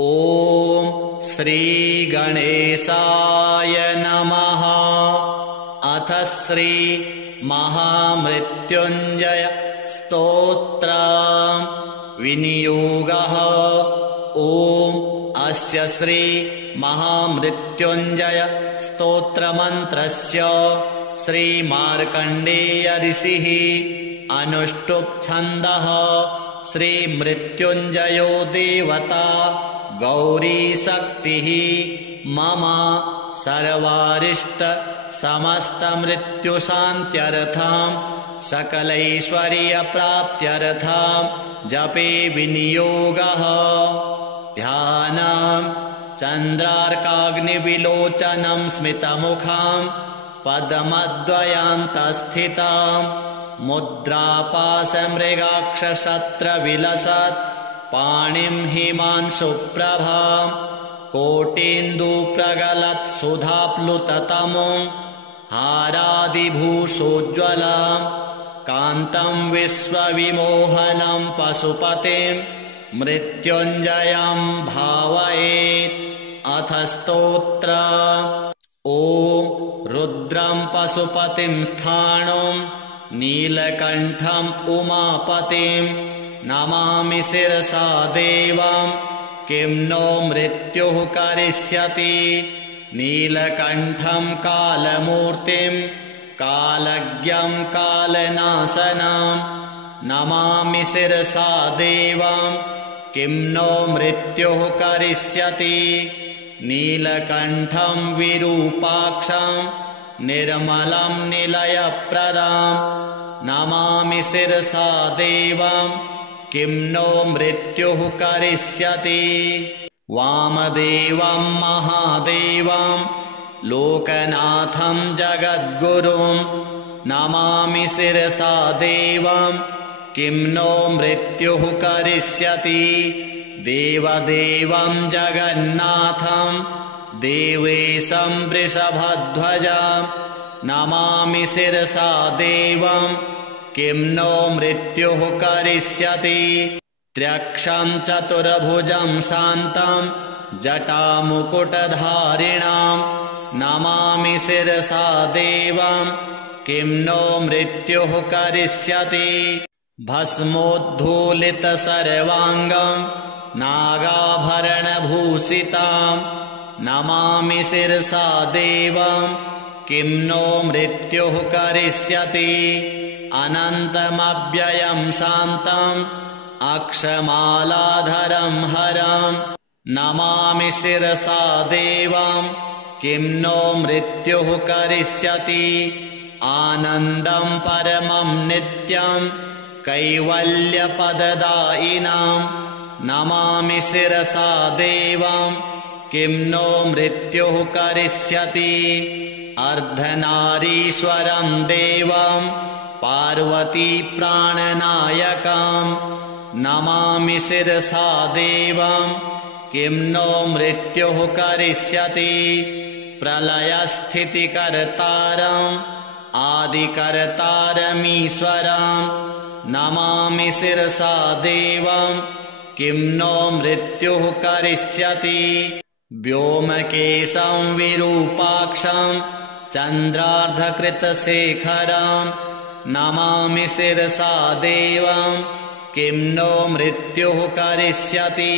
ॐ श्री गणेशाय नमः। अथ श्री महामृत्युञ्जय स्तोत्र विनियोगः। ॐ अस्य श्री महामृत्युञ्जय स्तोत्रमन्त्रस्य श्री मार्कण्डेय ऋषिः अनुष्टुप् छन्दः। श्री मृत्युञ्जयो देवता गौरी शक्तिः मम सर्वारिष्ट समस्त मृत्युशान्त्यर्थं सकलैश्वर्यप्राप्त्यर्थं जपे विनियोगः। ध्यानं चन्द्रार्काग्निविलोचनं स्मितमुखं पद्मद्वयान्तस्थितं मुद्रापाशमृगाक्षशस्त्रविलसत् पाणिं हिमांशुप्रभां कोटीन्दुप्रगलत् सुधाप्लुततमं हारादिभूषोज्ज्वलं कान्तं विश्वविमोहनं पशुपतिं मृत्युञ्जयं भावयेत्। अथ स्तोत्र। ॐ रुद्रं पशुपतिं स्थाणुं नीलकण्ठम् उमापतिं नमामि शिरसा देवं किं नो मृत्युः करिष्यति। नीलकण्ठं कालमूर्तिं कालज्ञं कालनाशनं नमामि शिरसा देवं किं नो मृत्युः करिष्यति। नीलकण्ठं विरूपाक्षं निर्मलं निलयप्रदं नमामि शिरसा देवं किं नो मृत्युः करिष्यति। वामदेवं महादेवं लोकनाथं जगद्गुरुं नमामि शिरसा देवं किं नो मृत्युः करिष्यति। देवदेवं जगन्नाथं देवेशं वृषभध्वजं नमामि शिरसा देवं किं नो मृत्युः करिष्यति। त्र्यक्षं चतुर्भुजं शान्तं जटामुकुटधारिणां नमामि शिरसा देवं किं नो मृत्युः करिष्यति। भस्मोद्धूलितसर्वाङ्गं नागाभरणभूषितां नमामि शिरसा देवं किं नो मृत्युः करिष्यति। अनन्तमव्ययं शान्तम् अक्षमालाधरं हरं नमामि शिरसा देवं किं नो मृत्युः करिष्यति। आनन्दं परमं नित्यं कैवल्यपददायिनं नमामि शिरसा देवं किं नो मृत्युः करिष्यति। अर्धनारीश्वरं देवं पार्वती प्राणनायकं नमामि शिरसा देवं किं नो मृत्युः करिष्यति। प्रलयस्थितिकर्तारम् आदिकर्तारमीश्वरं नमामि शिरसा देवं किं नो मृत्युः करिष्यति। व्योमकेशं विरूपाक्षं चन्द्रार्धकृतशेखरं नमामि शिरसा देवं किं नो मृत्युः करिष्यति।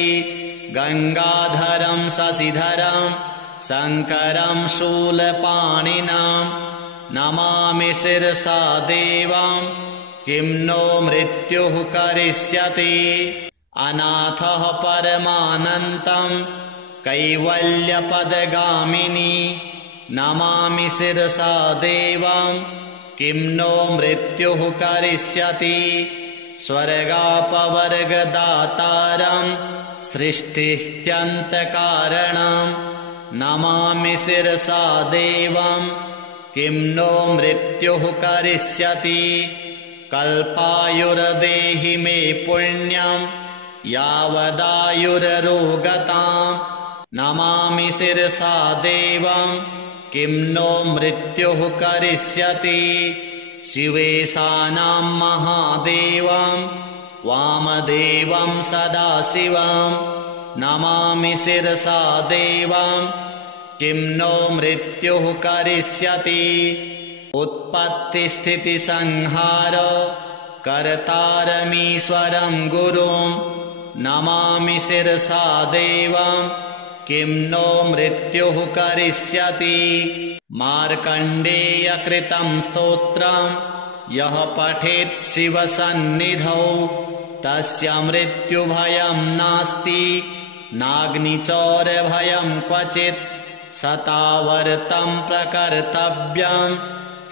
गंगाधरं शशिधरं शङ्करं शूलपाणिनं नमामि शिरसा देवं किं नो मृत्युः करिष्यति। अनाथः परमानन्तं कैवल्यपदगामिनी नमामि शिरसा देवं किं नो मृत्युः करिष्यति। स्वर्गापवर्गदातारं सृष्टिस्त्यन्तकारणं नमामि शिरसा देवं किं नो मृत्युः करिष्यति। कल्पायुर्देहि मे पुण्यं यावदायुररोगतां नमामि शिरसा देवं किं नो मृत्युः करिष्यति। शिवेशानां महादेवं वामदेवं सदाशिवं नमामि शिरसा देवां किं नो मृत्युः करिष्यति उत्पत्तिस्थितिसंहार कर्तारमीश्वरं गुरुं नमामि शिरसा देवां किं नो मृत्युः करिष्यति मार्कण्डेयकृतं स्तोत्रं यः पठेत् शिवसन्निधौ तस्य मृत्युभयं नास्ति नाग्निचौरभयं क्वचित् सतावर्तं प्रकर्तव्यं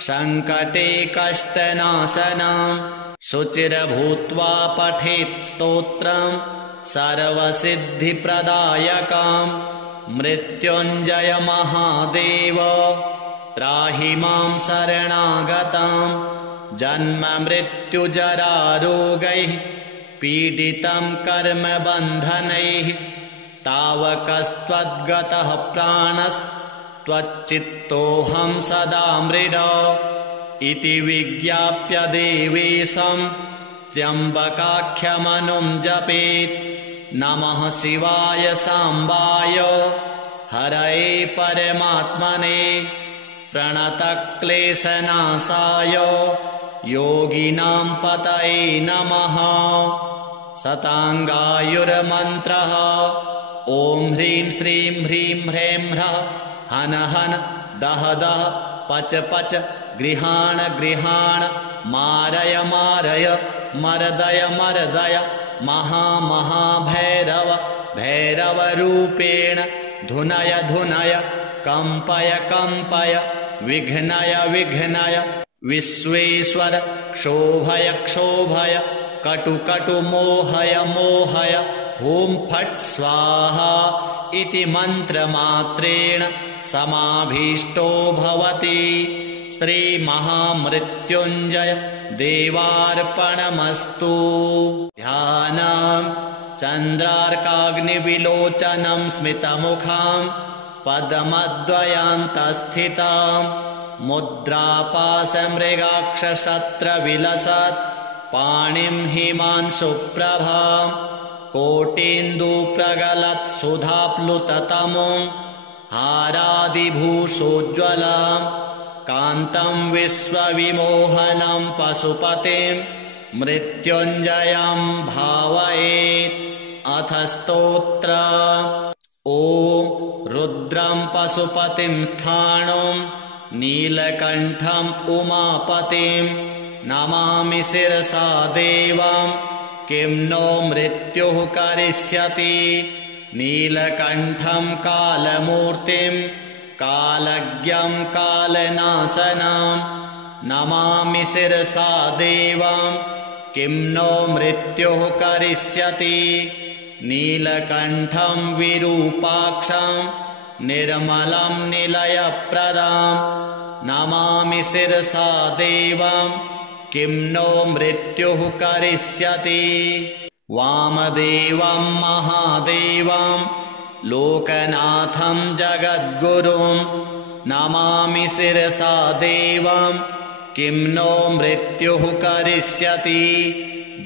संकटे कष्टनाशनं शुचिर्भूत्वा पठेत् स्तोत्रं सर्वसिद्धिप्रदायकं मृत्युञ्जय महादेव त्राहि मां शरणागतं जन्म मृत्युजरारोगैः पीडितं कर्मबन्धनैः तावकस्त्वद्गतः प्राणस्त्वच्चित्तोऽहं सदा मृड इति विज्ञाप्य देवेशं त्र्यम्बकाख्यमनुं जपेत् नमः शिवाय साम्बाय हरये परमात्मने प्रणतक्लेशनाशाय योगिनां पतये नमः शताङ्गायुर्मन्त्रः ॐ ह्रीं श्रीं ह्रीं ह्रैं ह्रः हन हन दह दह पच पच गृहाण गृहाण मारय मारय मर्दय मर्दय महामहाभैरव भैरवरूपेण धुनय धुनय कम्पय कम्पय विघ्नय विघ्नय विश्वेश्वर क्षोभय क्षोभय कटु कटु मोहय मोहय ॐ फट् स्वाहा इति मन्त्रमात्रेण समाभीष्टो भवति श्रीमहामृत्युञ्जय देवार्पणमस्तु ध्यानं चन्द्रार्काग्निविलोचनं स्मितमुखां पद्मद्वयान्तस्थितां मुद्रापाशमृगाक्षशस्त्रविलसत् पाणिं हिमांशुप्रभां कोटीन्दुप्रगलत्सुधाप्लुततमों हारादिभूषोज्ज्वलां कान्तं विश्वविमोहनं पशुपतिं मृत्युञ्जयं भावयेत् अथ स्तोत्र ॐ रुद्रं पशुपतिं स्थाणुं नीलकण्ठम् उमापतिं नमामि शिरसा देवां किं नो मृत्युः करिष्यति नीलकण्ठं कालमूर्तिं कालज्ञं कालनाशनं नमामि शिरसा देवां किं नो मृत्युः करिष्यति नीलकण्ठं विरूपाक्षं निर्मलं निलयप्रदां नमामि शिरसा देवां किं नो मृत्युः करिष्यति वामदेवं महादेवं लोकनाथं जगद्गुरुं नमामि शिरसा देवां किं नो मृत्युः करिष्यति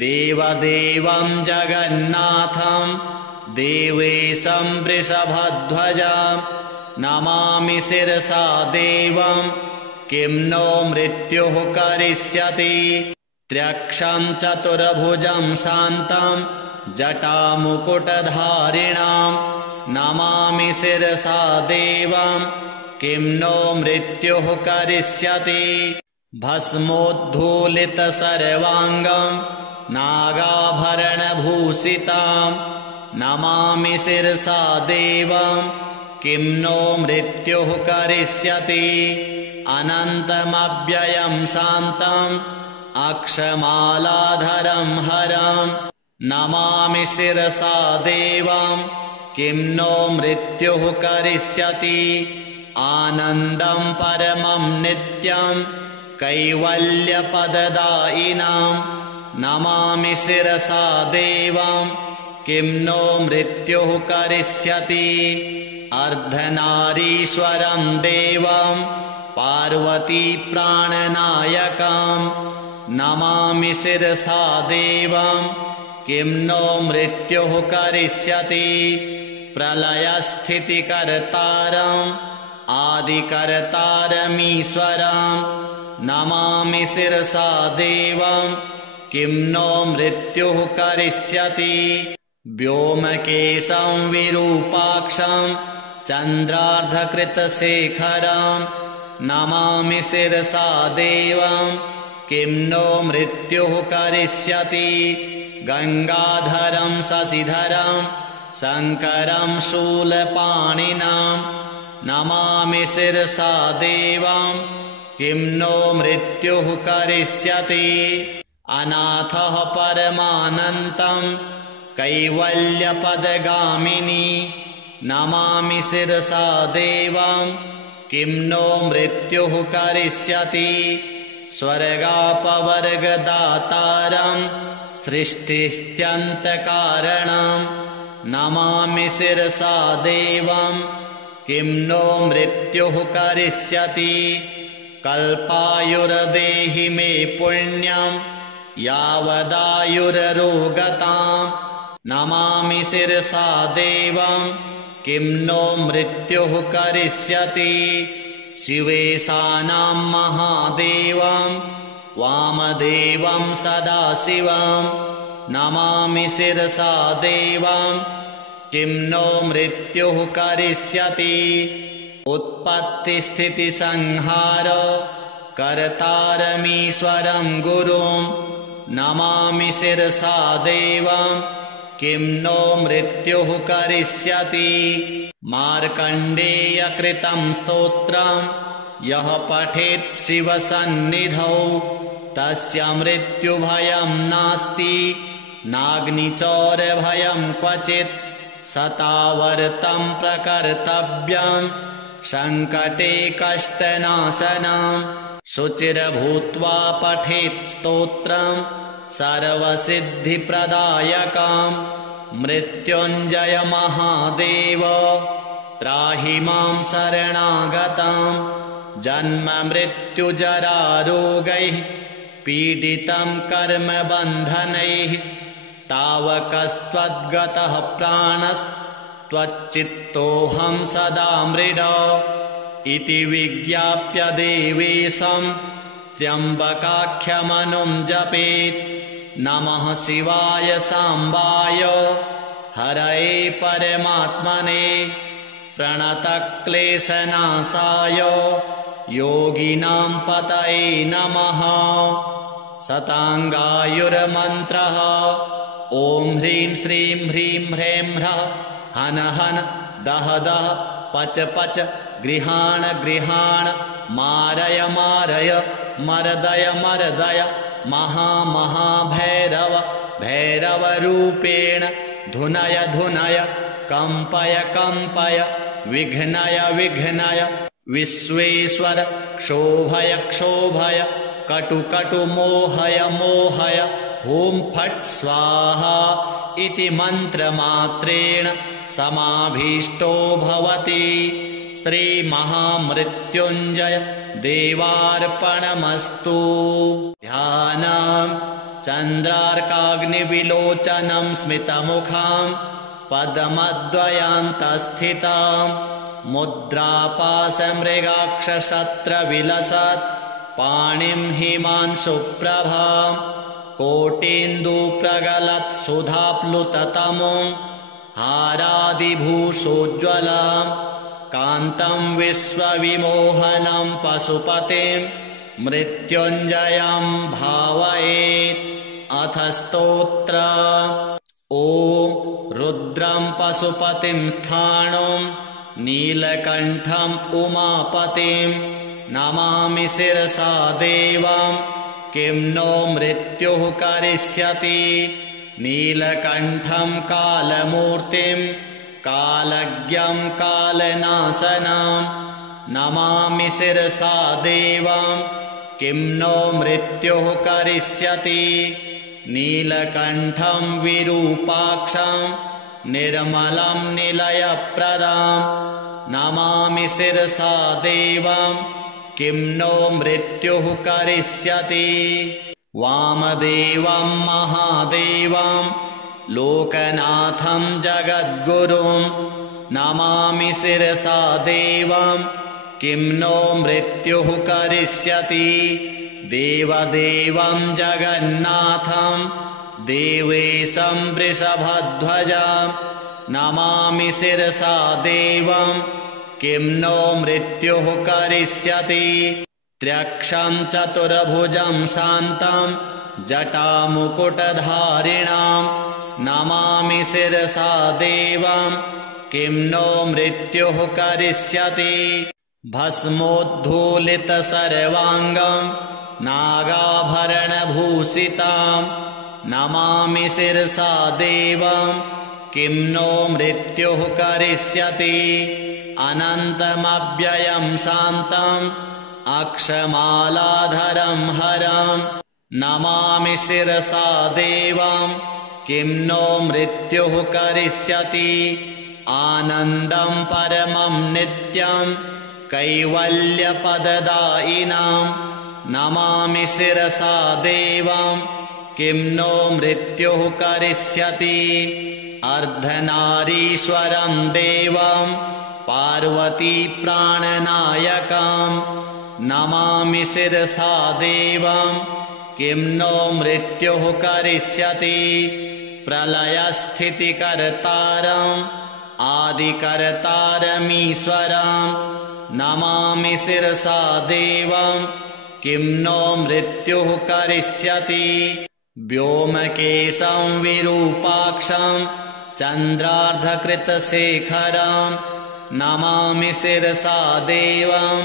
देवदेवं जगन्नाथं देवेशं वृषभध्वजं नमामि शिरसा देवं किं नो मृत्युः करिष्यति त्र्यक्षं चतुर्भुजं शान्तं जटामुकुटधारिणां नमामि शिरसा देवं किं नो मृत्युः करिष्यति भस्मोद्धूलितसर्वाङ्गं नागाभरणभूषितां नमामि शिरसा देवं किं नो मृत्युः करिष्यति अनन्तमव्ययं शान्तम् अक्षमालाधरं हरं नमामि शिरसा देवं किं नो मृत्युः करिष्यति आनन्दं परमं नित्यं कैवल्यपददायिनां नमामि शिरसा देवं किं नो मृत्युः करिष्यति अर्धनारीश्वरं देवं पार्वती प्राणनायकं नमामि शिरसा देवं किं नो मृत्युः करिष्यति प्रलयस्थितिकर्तारम् आदिकर्तारमीश्वरम् नमामि शिरसा देवं किं नो मृत्युः करिष्यति व्योमकेशं विरूपाक्षं चन्द्रार्धकृतशेखरं नमामि शिरसा देवं किं नो मृत्युः करिष्यति गंगाधरं शशिधरं शङ्करं शूलपाणिनं नमामि शिरसा देवं किं नो मृत्युः करिष्यति अनाथः परमानन्तं कैवल्यपदगामिनी नमामि शिरसा देवं किं नो मृत्युः करिष्यति स्वर्गापवर्गदातारं सृष्टिस्त्यन्तकारणं नमामि शिरसा देवं किं नो मृत्युः करिष्यति कल्पायुर्देहि मे पुण्यं यावदायुररोगतां नमामि शिरसा देवं किं नो मृत्युः करिष्यति शिवेशानां महादेवं वामदेवं सदाशिवं नमामि शिरसा देवं किं नो मृत्युः करिष्यति उत्पत्तिस्थितिसंहार कर्तारमीश्वरं गुरुं नमामि शिरसा देवं किं नो मृत्युः करिष्यति मार्कण्डेयकृतं स्तोत्रं यः पठेत् शिवसन्निधौ तस्य मृत्युभयं नास्ति नाग्निचौरभयं क्वचित् सतावर्तं प्रकर्तव्यं संकटे कष्टनाशनं शुचिर्भूत्वा पठेत् स्तोत्रं सर्वसिद्धिप्रदायकं मृत्युञ्जय महादेव त्राहि मां शरणागतं जन्ममृत्युजरारोगैः पीडितं कर्मबन्धनैः तावकस्त्वद्गतः प्राणस्त्वच्चित्तोऽहं सदा मृड इति विज्ञाप्य देवेशं त्र्यम्बकाख्यमनुं जपेत् नमः शिवाय साम्बाय हरये परमात्मने प्रणतक्लेशनाशाय योगिनां पतये नमः शताङ्गायुर्मन्त्रः ॐ ह्रीं श्रीं ह्रीं ह्रैं ह्रः हन हन दह दह पच पच गृहाण गृहाण मारय मारय मर्दय मर्दय महामहाभैरव भैरवरूपेण धुनय धुनय कंपय कंपय विघ्नय विघ्नय विश्वेश्वर क्षोभय क्षोभय कटु कटु मोहय मोहय ॐ फट् स्वाहा इति मन्त्रमात्रेण समाभीष्टो भवति श्रीमहामृत्युञ्जय देवार्पणमस्तु ध्यानं चन्द्रार्काग्निविलोचनं स्मितमुखं पद्मद्वयान्तस्थितां मुद्रापाशमृगाक्षशत्रविलसत् पाणिं हिमांशुप्रभां कोटीन्दुप्रगलत्सुधाप्लुततमों हारादिभूषोज्ज्वलां कान्तं विश्वविमोहनं पशुपतिं मृत्युञ्जयं भावयेत् अथ स्तोत्र ॐ रुद्रं पशुपतिं स्थाणुं नीलकण्ठम् उमापतिं नमामि शिरसा देवं किं नो मृत्युः करिष्यति नीलकण्ठं कालमूर्तिं कालज्ञं कालनाशनं नमामि शिरसा देवं किं नो मृत्युः करिष्यति नीलकण्ठं विरूपाक्षं निर्मलं निलयप्रदां नमामि शिरसा देवं किं नो मृत्युः करिष्यति वामदेवं महादेवं लोकनाथं जगद्गुरुं नमामि शिरसा देवं किं नो मृत्युः करिष्यति देवदेवं जगन्नाथं देवेशं वृषभध्वजं नमामि शिरसा देवं किं नो मृत्युः करिष्यति त्र्यक्षं चतुर्भुजं शान्तं जटामुकुटधारिणां नमामि शिरसा देवं किं नो मृत्युः करिष्यति भस्मोद्धूलितसर्वाङ्गं नागाभरणभूषितां नमामि शिरसा देवं किं नो मृत्युः करिष्यति अनन्तमव्ययं शान्तम् अक्षमालाधरं हरं नमामि शिरसा देवं किं नो मृत्युः करिष्यति आनन्दं परमं नित्यं कैवल्यपददायिनां नमामि शिरसा देवं किं नो मृत्युः करिष्यति अर्धनारीश्वरं देवं पार्वती प्राणनायकं नमामि शिरसा देवं किं नो मृत्युः करिष्यति प्रलयस्थितिकर्तारम् आदिकर्तारमीश्वरं नमामि शिरसा देवं किं नो मृत्युः करिष्यति व्योमकेशं विरूपाक्षं चन्द्रार्धकृतशेखरं नमामि शिरसा देवं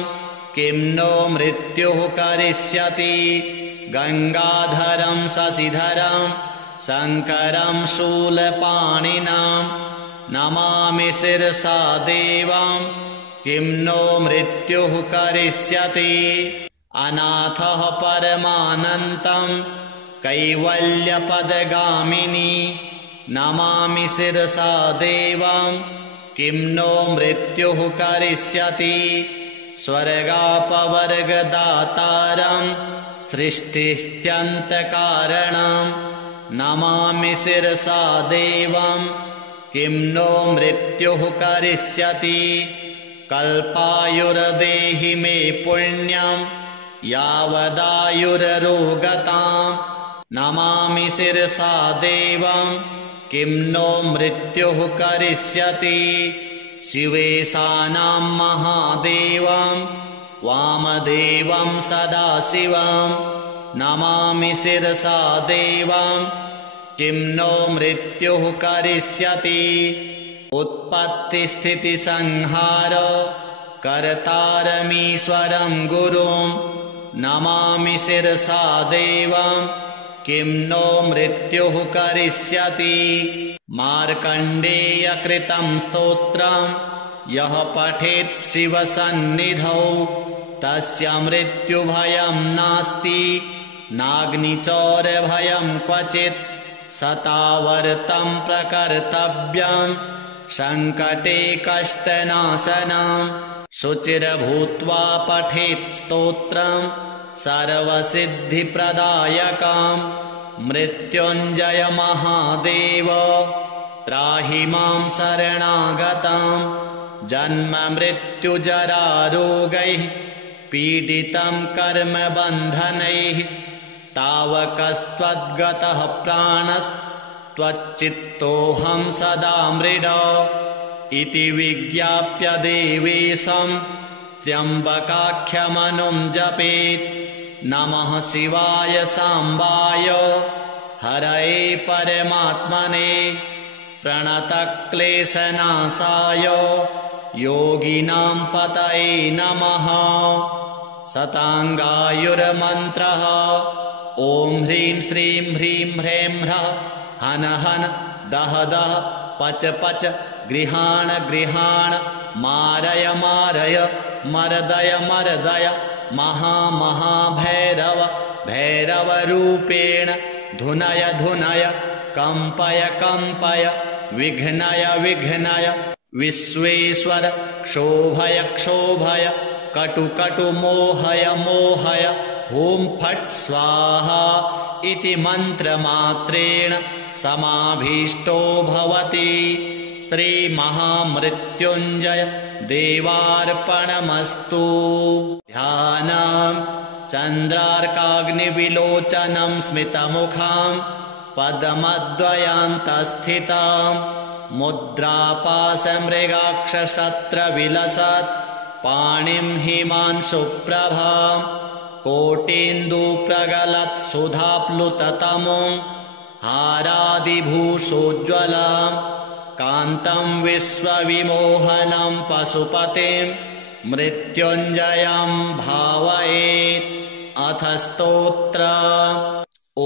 किं नो मृत्युः करिष्यति गंगाधरं शशिधरं शंकरं शूलपाणिनां नमामि शिरसा देवं किं नो मृत्युः करिष्यति अनाथः परमानन्तं कैवल्यपदगामिनी नमामि शिरसा देवं किं नो मृत्युः करिष्यति स्वर्गापवर्गदातारं सृष्टिस्त्यन्तकारणं नमामि शिरसा देवं किं नो मृत्युः करिष्यति कल्पायुर्देहि मे पुण्यं यावदायुररोगतां नमामि शिरसा देवं किं नो मृत्युः करिष्यति शिवेशानां महादेवं वामदेवं सदाशिवं नमामि शिरसा देवं किं नो मृत्युः करिष्यति उत्पत्तिस्थितिसंहार कर्तारमीश्वरं गुरुं नमामि शिरसा देवं किं नो मृत्युः करिष्यति मार्कण्डेयकृतं स्तोत्रं यः पठेत् शिवसन्निधौ तस्य मृत्युभयं नास्ति नाग्निचौरभयं क्वचित् सतावर्तं प्रकर्तव्यं संकटे कष्टनाशनं शुचिर्भूत्वा पठेत् स्तोत्रं सर्वसिद्धिप्रदायकं मृत्युञ्जय महादेव त्राहि मां शरणागतं जन्म मृत्युजरारोगैः पीडितं कर्मबन्धनैः तावकस्त्वद्गतः प्राणस्त्वच्चित्तोऽहं सदा मृड इति विज्ञाप्य देवेशं त्र्यम्बकाख्यमनुं जपेत् नमः शिवाय साम्बाय हरये परमात्मने प्रणतक्लेशनाशाय योगिनां पतये नमः शताङ्गायुर्मन्त्रः ॐ ह्रीं श्रीं ह्रीं ह्रैं ह्रः हन हन दह दह पच पच गृहाण गृहाण मारय मारय मर्दय मर्दय महामहाभैरव भैरवरूपेण धुनय धुनय कंपय कंपय विघ्नय विघ्नय विश्वेश्वर क्षोभय क्षोभय कटु कटु मोहय मोहय ॐ फट् स्वाहा इति मन्त्रमात्रेण समाभीष्टो भवति। श्रीमहामृत्युञ्जय देवार्पणमस्तु। ध्यानम् चन्द्रार्काग्निविलोचनं स्मितमुखां पद्मद्वयान्तस्थितां मुद्रापाशमृगाक्षशत्रविलसत् पाणिं हिमांशुप्रभां कोटीन्दुप्रगलत्सुधाप्लुततमों हारादिभूषोज्ज्वलां कान्तं विश्वविमोहनं पशुपतिं मृत्युञ्जयं भावयेत्। अथ स्तोत्र। ॐ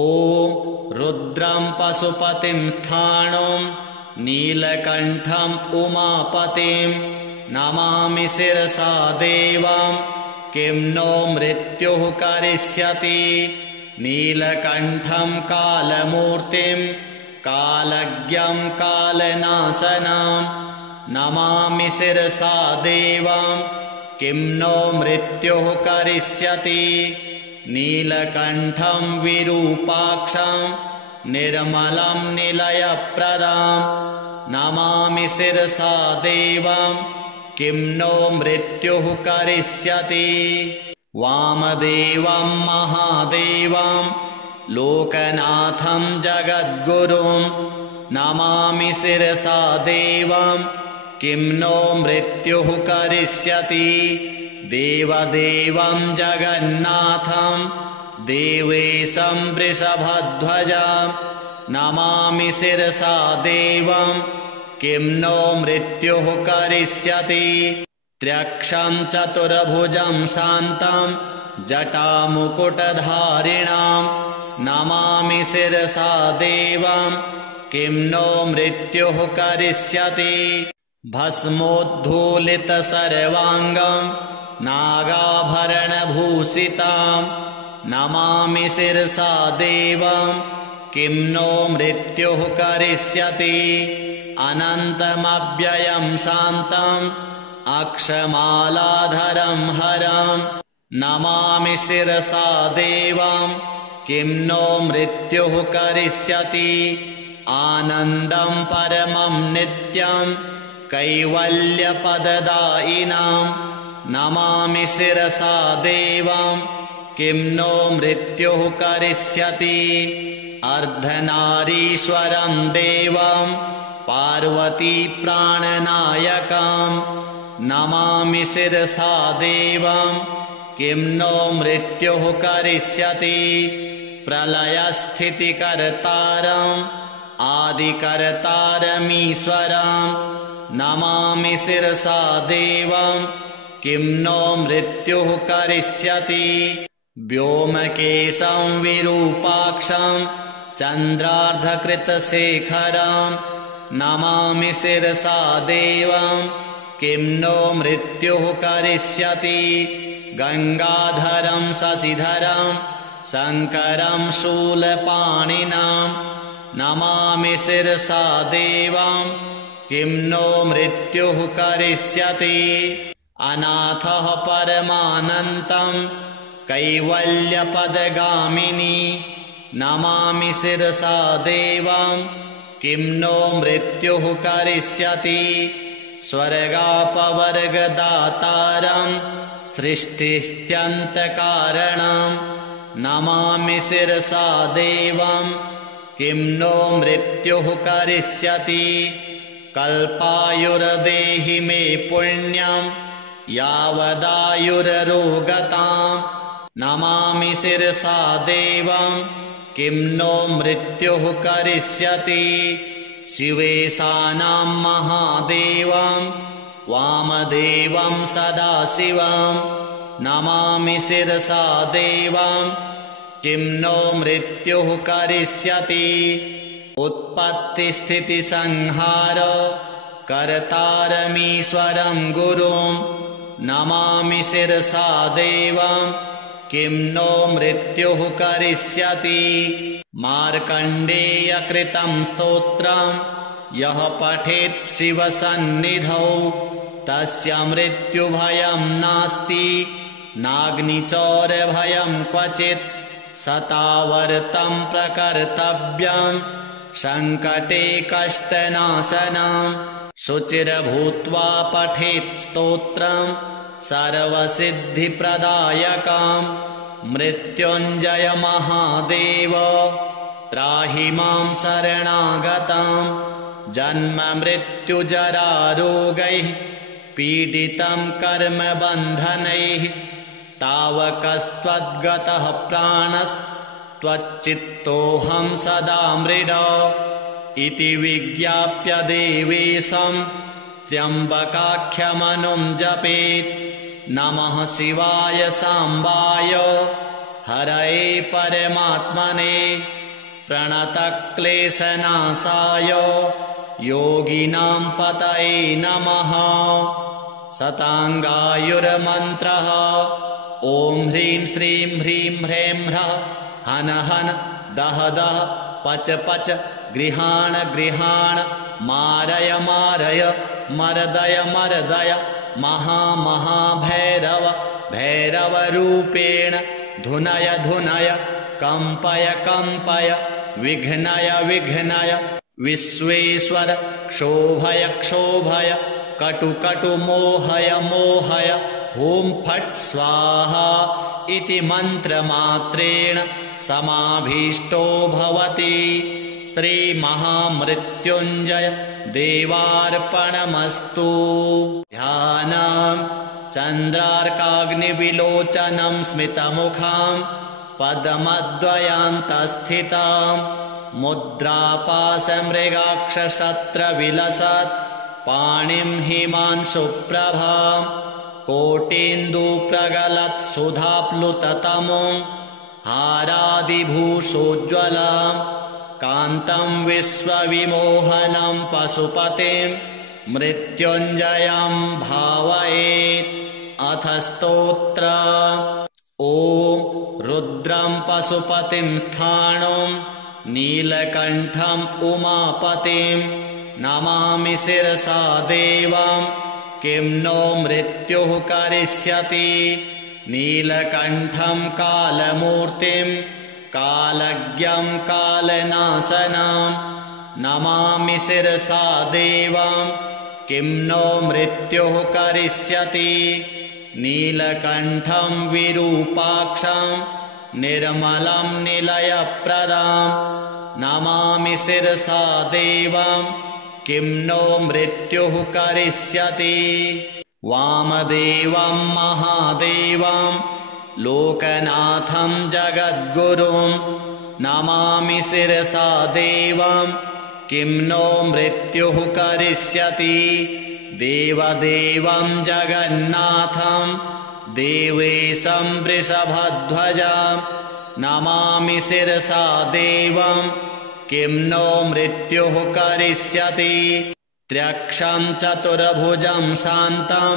रुद्रं पशुपतिं स्थाणुं नीलकण्ठम् उमापतिं नमामि शिरसा देवं किं नो मृत्युः करिष्यति। नीलकण्ठं कालमूर्तिं कालज्ञं कालनाशनं नमामि शिरसा देवं किं नो मृत्युः करिष्यति। नीलकण्ठं विरूपाक्षं निर्मलं निलयप्रदां नमामि शिरसा देवं किं नो मृत्युः करिष्यति। वामदेवं महादेवं लोकनाथं जगद्गुरुं नमामि शिरसा देवं किं नो मृत्युः करिष्यति। देवदेवं जगन्नाथं देवेशं वृषभध्वजं नमामि शिरसा देवं किं नो मृत्युः करिष्यति। त्र्यक्षं चतुर्भुजं शान्तं जटामुकुटधारिणां नमामि शिरसा देवं किं नो मृत्युः करिष्यति। भस्मोद्धूलितसर्वाङ्गं नागाभरणभूषितां नमामि शिरसा देवं किं नो मृत्युः करिष्यति। अनन्तमव्ययं शान्तम् अक्षमालाधरं हरं नमामि शिरसा देवं किं नो मृत्युः करिष्यति। आनन्दं परमं नित्यं कैवल्यपददायिनां नमामि शिरसा देवं किं नो मृत्युः करिष्यति। अर्धनारीश्वरं देवं पार्वती प्राणनायकं नमामि शिरसा देवं किं नो मृत्युः करिष्यति। प्रलयस्थितिकर्तारम् आदिकर्तारमीश्वरं नमामि शिरसा देवं किं नो मृत्युः करिष्यति। व्योमकेशं विरूपाक्षं चन्द्रार्धकृतशेखरं नमामि शिरसा देवं किं नो मृत्युः करिष्यति। गंगाधरं शशिधरं शङ्करं शूलपाणिनां नमामि शिरसा देवं किं नो मृत्युः करिष्यति। अनाथः परमानन्तं कैवल्यपदगामिनी नमामि शिरसा देवं किं नो मृत्युः करिष्यति। स्वर्गापवर्गदातारं सृष्टिस्त्यन्तकारणं नमामि शिरसा देवं किं नो मृत्युः करिष्यति। कल्पायुर्देहि मे पुण्यं यावदायुररोगतां नमामि शिरसा देवं किं नो मृत्युः करिष्यति। शिवेशानां महादेवं वामदेवं सदाशिवं नमामि शिरसा देवं किं नो मृत्युः करिष्यति। उत्पत्तिस्थितिसंहार कर्तारमीश्वरं गुरुं नमामि शिरसा देवं किं नो मृत्युः करिष्यति। मार्कण्डेयकृतं स्तोत्रं यः पठेत् शिवसन्निधौ तस्य मृत्युभयं नास्ति नाग्निचौरभयं क्वचित् सतावर्तं प्रकर्तव्यं सङ्कटे कष्टनाशनं शुचिर्भूत्वा पठेत् स्तोत्रं सर्वसिद्धिप्रदायकं मृत्युञ्जय महादेव त्राहि मां शरणागतं जन्म मृत्युजरारोगैः पीडितं कर्मबन्धनैः तावकस्त्वद्गतः प्राणस्त्वच्चित्तोऽहं सदा मृडा इति विज्ञाप्य देवेशं त्र्यम्बकाख्यमनुं जपेत् नमः शिवाय साम्बाय हरये परमात्मने प्रणतक्लेशनाशाय योगिनां पतये नमः। शताङ्गायुर्मन्त्रः ॐ ह्रीं श्रीं ह्रीं ह्रैं ह्रः हन हन दह दह पच पच गृहाण गृहाण मारय मारय मर्दय मर्दय महा महाभैरव भैरवरूपेण धुनय धुनय कम्पय कम्पय विघ्नय विघ्नय विश्वेश्वर क्षोभय क्षोभय कटु कटु मोहय मोहय ॐ फट् स्वाहा इति मन्त्रमात्रेण समाभीष्टो भवति। श्रीमहामृत्युञ्जय देवार्पणमस्तु। ध्यानं चन्द्रार्काग्निविलोचनं स्मितमुखं पद्मद्वयान्तस्थितां मुद्रापाशमृगाक्षशस्त्रविलसत् पाणिं हिमांशुप्रभां कोटीन्दुप्रगलत्सुधाप्लुततमों हारादिभूषोज्ज्वलां कान्तं विश्वविमोहनं पशुपतिं मृत्युञ्जयं भावयेत्। अथ स्तोत्र ॐ रुद्रं पशुपतिं स्थाणुं नीलकण्ठम् उमापतिं नमामि शिरसा देवं किं नो मृत्युः करिष्यति। नीलकण्ठं कालमूर्तिं कालज्ञं कालनाशनं नमामि शिरसा देवं किं नो मृत्युः करिष्यति। नीलकण्ठं विरूपाक्षं निर्मलं निलयप्रदां नमामि शिरसा देवं किं नो मृत्युः करिष्यति। वामदेवं महादेवं लोकनाथं जगद्गुरुं नमामि शिरसा देवं किं नो मृत्युः करिष्यति। देवदेवं जगन्नाथं देवेशं वृषभध्वजं नमामि शिरसा देवं किं नो मृत्युः करिष्यति। त्र्यक्षं चतुर्भुजं शान्तं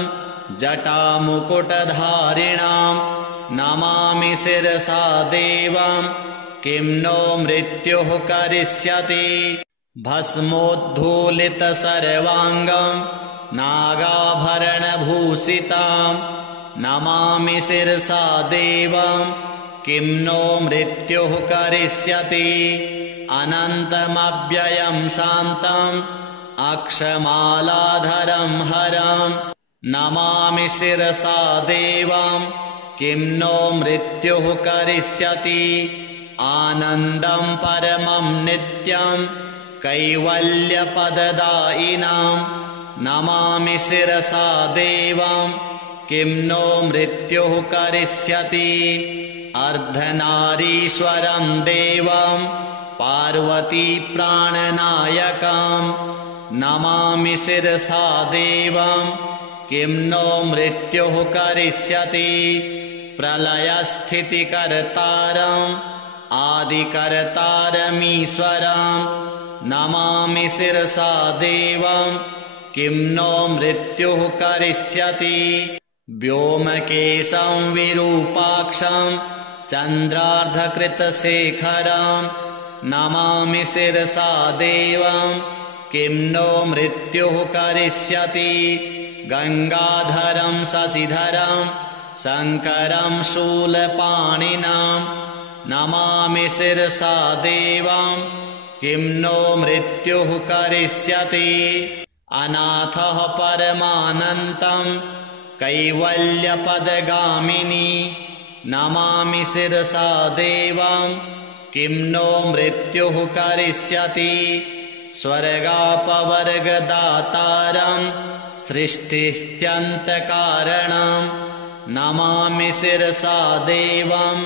जटामुकुटधारिणां नमामि शिरसा देवं किं नो मृत्युः करिष्यति। भस्मोद्धूलितसर्वाङ्गं नागाभरणभूषितां नमामि शिरसा देवं किं नो मृत्युः करिष्यति। अनन्तमव्ययं शान्तम् अक्षमालाधरं हरं नमामि शिरसा देवं किं नो मृत्युः करिष्यति। आनन्दं परमं नित्यं कैवल्यपददायिनां नमामि शिरसा देवं किं नो मृत्युः करिष्यति। अर्धनारीश्वरं देवं पार्वती प्राणनायकं नमामि शिरसा देवं किं नो मृत्युः करिष्यति। प्रलयस्थितिकर्तारम् आदिकर्तारमीश्वरं नमामि शिरसा देवं किं नो मृत्युः करिष्यति। व्योमकेशं विरूपाक्षं चन्द्रार्धकृतशेखरं नमामि शिरसा देवं किं नो मृत्युः करिष्यति। गंगाधरं शशिधरं शङ्करं शूलपाणिनां नमामि शिरसा देवं किं नो मृत्युः करिष्यति अनाथः परमानन्तं कैवल्यपदगामिनी नमामि शिरसा देवं किं नो मृत्युः करिष्यति स्वर्गापवर्गदातारं सृष्टिस्त्यन्तकारणं नमामि शिरसा देवं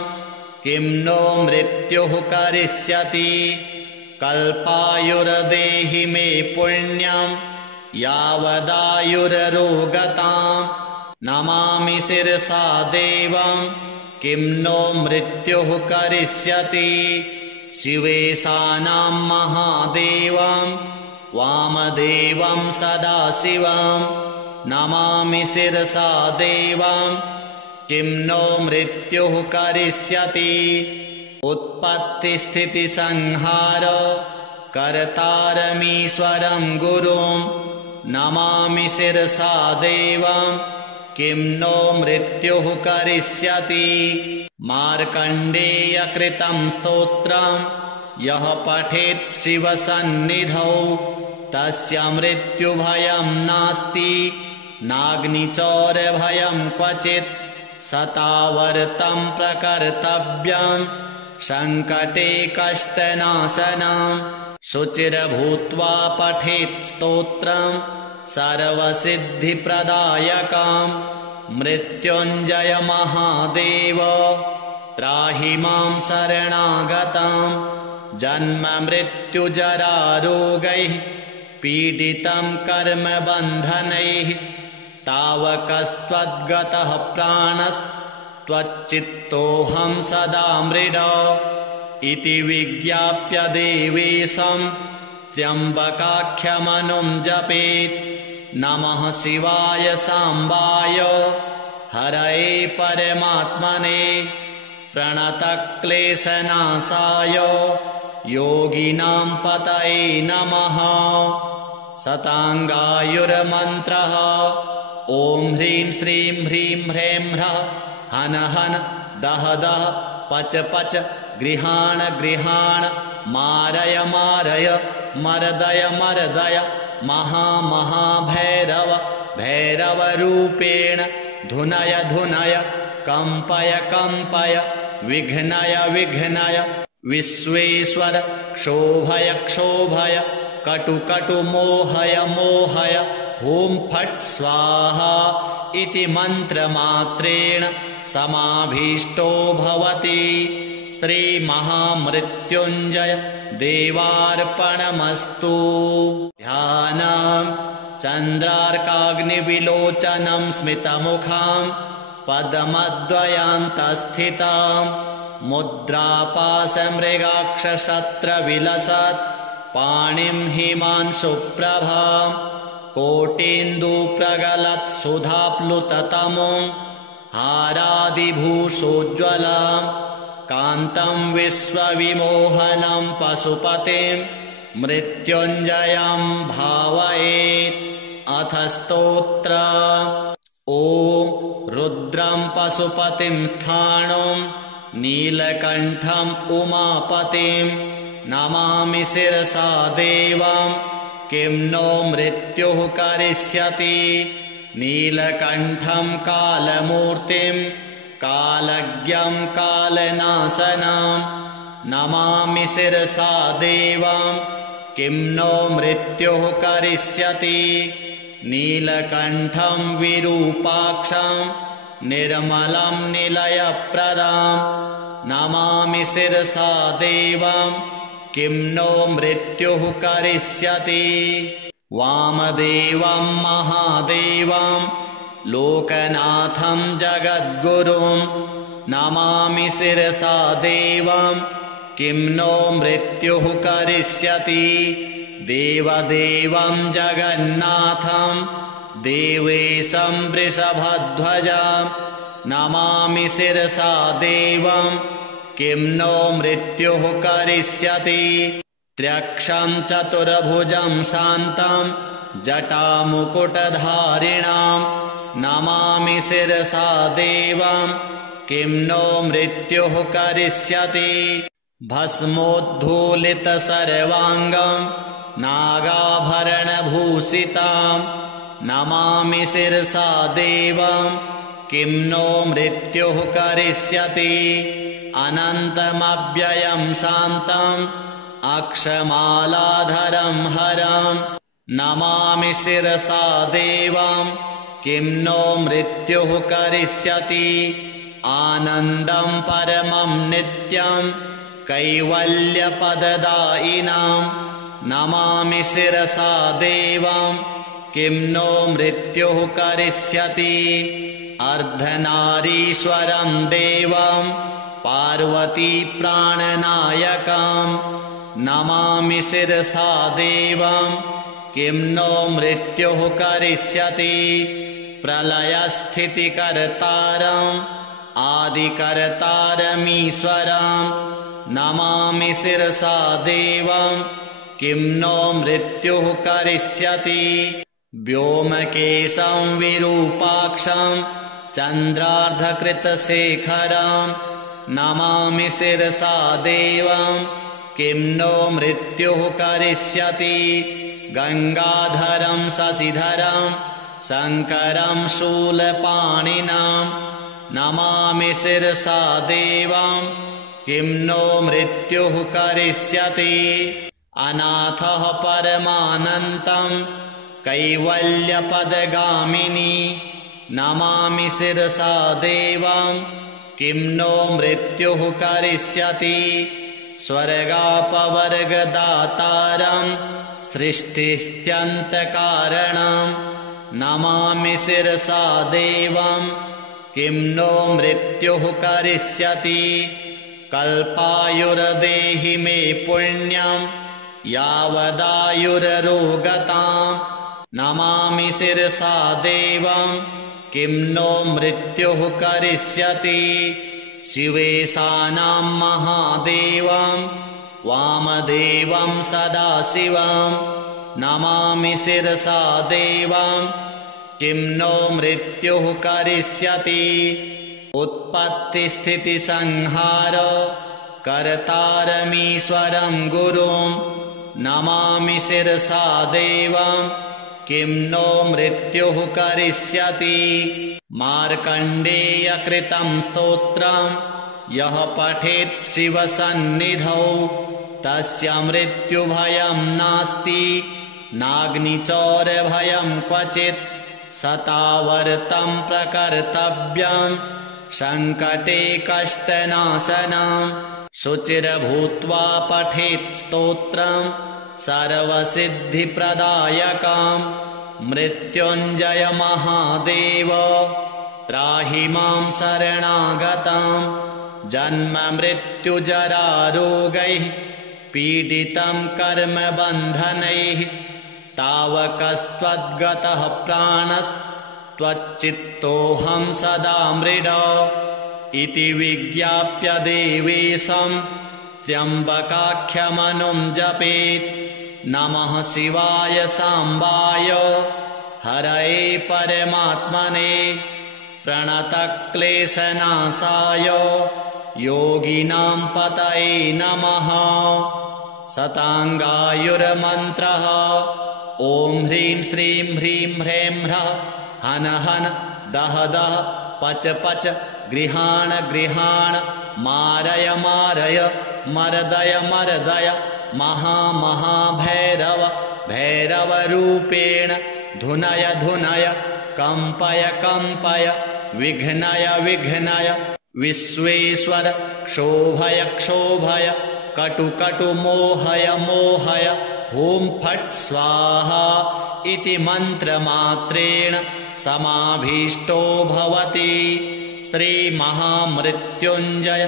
किं नो मृत्युः करिष्यति कल्पायुर्देहि मे पुण्यं यावदायुररोगतां नमामि शिरसा देवं किं नो मृत्युः करिष्यति शिवेशानां महादेवं वामदेवं सदाशिवं नमामि शिरसा देवं किं नो मृत्युः करिष्यति उत्पत्तिस्थितिसंहार कर्तारमीश्वरं गुरुं नमामि शिरसा देवं किं नो मृत्युः करिष्यति मार्कण्डेयकृतं स्तोत्रं यः पठेत् शिवसन्निधौ तस्य मृत्युभयं नास्ति नाग्निचौरभयं क्वचित् सतावर्तं प्रकर्तव्यं सङ्कटे कष्टनाशनं शुचिर्भूत्वा पठेत् स्तोत्रं सर्वसिद्धिप्रदायकं मृत्युञ्जय महादेव त्राहि मां शरणागतं जन्ममृत्युजरारोगैः पीडितं कर्मबन्धनैः तावकस्त्वद्गतः प्राणस्त्वच्चित्तोऽहं सदा मृड इति विज्ञाप्य देवेशं त्र्यम्बकाख्यमनुं जपेत् नमः शिवाय साम्बाय हरये परमात्मने प्रणतक्लेशनाशाय योगिनां पतये नमः शताङ्गायुर्मन्त्रः ॐ ह्रीं श्रीं ह्रीं ह्रैं ह्रः हन हन दह दह पच पच गृहाण गृहाण मारय मारय मर्दय मर्दय महामहाभैरव भैरवरूपेण धुनय धुनय कम्पय कम्पय विघ्नय विघ्नय विश्वेश्वर क्षोभय क्षोभय कटु कटु मोहय मोहय ॐ फट् स्वाहा इति मन्त्रमात्रेण समाभीष्टो भवति श्रीमहामृत्युञ्जय देवार्पणमस्तु ध्यानम् चन्द्रार्काग्निविलोचनं स्मितमुखां पद्मद्वयान्तस्थितां मुद्रापाशमृगाक्षशत्रविलसत् पाणिं हिमांशुप्रभां कोटीन्दुप्रगलत्सुधाप्लुततमों हारादिभूषोज्ज्वलां कान्तं विश्वविमोहनं पशुपतिं मृत्युञ्जयं भावयेत् अथ स्तोत्र ॐ रुद्रं पशुपतिं स्थाणुं नीलकण्ठम् उमापतिं नमामि शिरसा देवं किं नो मृत्युः करिष्यति नीलकण्ठं कालमूर्तिं कालज्ञं कालनाशनं नमामि शिरसा देवं किं नो मृत्युः करिष्यति नीलकण्ठं विरूपाक्षं निर्मलं निलयप्रदां नमामि शिरसा देवं किं नो मृत्युः करिष्यति वामदेवं महादेवं लोकनाथं जगद्गुरुं नमामि शिरसा देवं किं नो मृत्युः करिष्यति देवदेवं जगन्नाथं देवेशं वृषभध्वजं नमामि शिरसा देवं किं नो मृत्युः करिष्यति त्र्यक्षं चतुर्भुजं शान्तं जटामुकुटधारिणां नमामि शिरसा देवं किं नो मृत्युः करिष्यति भस्मोद्धूलितसर्वाङ्गं नागाभरणभूषितां नमामि शिरसा देवं किं नो मृत्युः करिष्यति अनन्तमव्ययं शान्तम् अक्षमालाधरं हरं नमामि शिरसा देवं किं नो मृत्युः करिष्यति आनन्दं परमं नित्यं कैवल्यपददायिनां नमामि शिरसा देवं किं नो मृत्युः करिष्यति अर्धनारीश्वरं देवं पार्वती प्राणनायकं नमामि शिरसा देवं किं नो मृत्युः करिष्यति प्रलयस्थितिकर्तारम् आदिकर्तारमीश्वरं नमामि शिरसा देवं किं नो मृत्युः करिष्यति व्योमकेशं विरूपाक्षं चन्द्रार्धकृतशेखरं नमामि शिरसा देवं किं नो मृत्युः करिष्यति गंगाधरं शशिधरं शङ्करं शूलपाणिनं नमामि शिरसा देवं किं नो मृत्युः करिष्यति अनाथः परमानन्तं कैवल्यपदगामिनी नमामि शिरसा देवं किं नो मृत्युः करिष्यति स्वर्गापवर्गदातारं सृष्टिस्त्यन्तकारणं नमामि शिरसा देवं किं नो मृत्युः करिष्यति कल्पायुर्देहि मे पुण्यं यावदायुररोगतां नमामि शिरसा देवं किं नो मृत्युः करिष्यति शिवेशानां महादेवं वामदेवं सदाशिवं नमामि शिरसा देवं किं नो मृत्युः करिष्यति उत्पत्तिस्थितिसंहार कर्तारमीश्वरं गुरुं नमामि शिरसा देवं किं नो मृत्युः करिष्यति मार्कण्डेयकृतं स्तोत्रं यः पठेत् शिवसन्निधौ तस्य मृत्युभयं नास्ति नाग्निचौरभयं क्वचित् सतावर्तं प्रकर्तव्यं संकटे कष्टनाशनं शुचिर्भूत्वा पठेत् स्तोत्रं सर्वसिद्धिप्रदायकं मृत्युञ्जय महादेव त्राहि मां शरणागतं जन्ममृत्युजरारोगैः पीडितं कर्मबन्धनैः तावकस्त्वद्गतः प्राणस्त्वच्चित्तोऽहं सदा मृड इति विज्ञाप्य देवेशं त्र्यम्बकाख्यमनुं जपेत् नमः शिवाय साम्बाय हरये परमात्मने प्रणतक्लेशनाशाय योगिनां पतये नमः शताङ्गायुर्मन्त्रः ॐ ह्रीं श्रीं ह्रीं ह्रैं ह्रः हन हन दह दह पच पच गृहाण गृहाण मारय मारय मर्दय मर्दय महामहाभैरव भैरवरूपेण धुनय धुनय कंपय कंपय विघ्नय विघ्नय विश्वेश्वर क्षोभय क्षोभय कटु कटु मोहय मोहय ॐ फट् स्वाहा इति मन्त्रमात्रेण समाभीष्टो भवति श्रीमहामृत्युञ्जय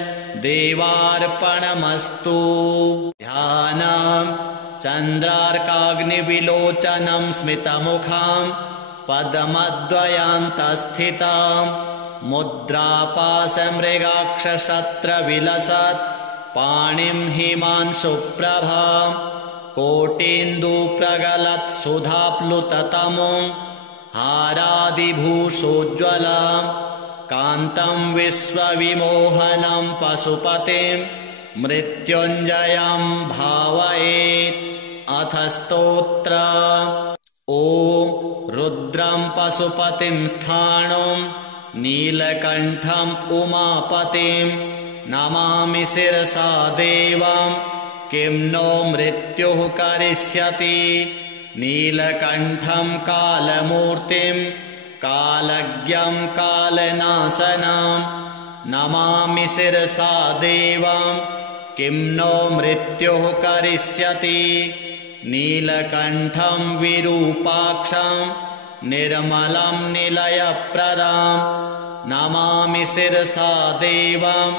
देवार्पणमस्तु ध्यानं चन्द्रार्काग्निविलोचनं स्मितमुखं पद्मद्वयान्तस्थितां मुद्रापाशमृगाक्षशस्त्रविलसत् पाणिं हिमांशुप्रभां कोटीन्दुप्रगलत्सुधाप्लुततमो हारादिभूषोज्ज्वलां कान्तं विश्वविमोहनं पशुपतिं मृत्युञ्जयं भावयेत्। अथ स्तोत्र। ॐ रुद्रं पशुपतिं स्थाणुं नीलकण्ठम् उमापतिं नमामि शिरसा देवं किं नो मृत्युः करिष्यति। नीलकण्ठं कालमूर्तिं कालज्ञं कालनाशनं नमामि शिरसा देवं किं नो मृत्युः करिष्यति। नीलकण्ठं विरूपाक्षं निर्मलं निलयप्रदं नमामि शिरसा देवं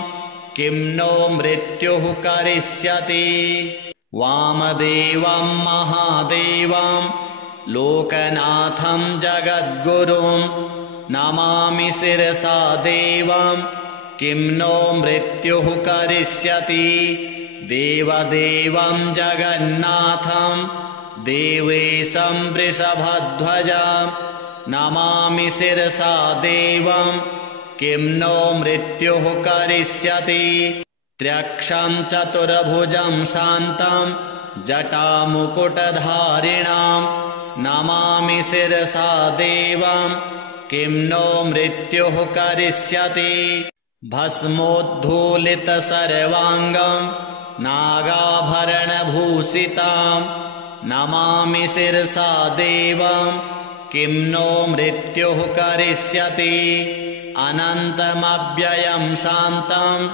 किं नो मृत्युः करिष्यति। वामदेवं महादेवं लोकनाथं जगद्गुरुं नमामि शिरसा देवं किं नो मृत्युः करिष्यति। देवदेवं जगन्नाथं देवेशं वृषभध्वजं नमामि शिरसा देवं किं नो मृत्युः करिष्यति। त्र्यक्षं चतुर्भुजं शान्तं जटामुकुटधारिणां नमामि शिरसा देवं किं नो मृत्युः करिष्यति। भस्मोद्धूलितसर्वाङ्गं नागाभरणभूषितां नमामि शिरसा देवं किं नो मृत्युः करिष्यति। अनन्तमव्ययं शान्तम्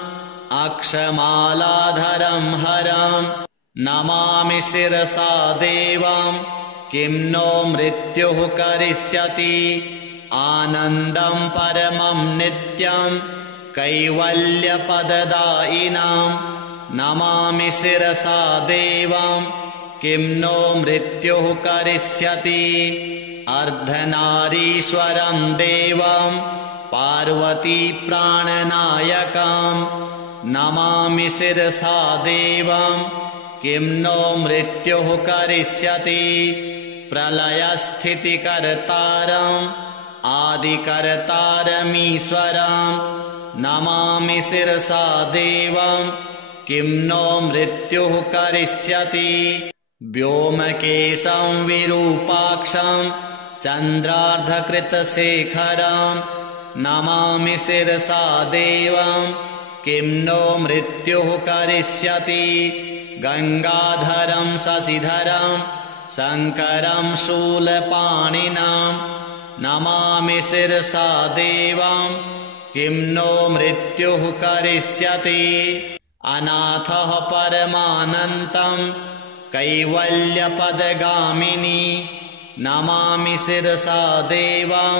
अक्षमालाधरं हरं नमामि शिरसा देवं किं नो मृत्युः करिष्यति। आनन्दं परमं नित्यं कैवल्यपददायिनां नमामि शिरसा देवं किं नो मृत्युः करिष्यति। अर्धनारीश्वरं देवं पार्वती प्राणनायकं नमामि शिरसा देवं किं नो मृत्युः करिष्यति। प्रलयस्थितिकर्तारम् आदिकर्तारमीश्वरं नमामि शिरसा देवं किं नो मृत्युः करिष्यति। व्योमकेशं विरूपाक्षं चन्द्रार्धकृतशेखरं नमामि शिरसा देवं किं नो मृत्युः करिष्यति। गंगाधरं शशिधरं शङ्करं शूलपाणिनं नमामि शिरसा देवं किं नो मृत्युः करिष्यति। अनाथः परमानन्तं कैवल्यपदगामिनी नमामि शिरसा देवं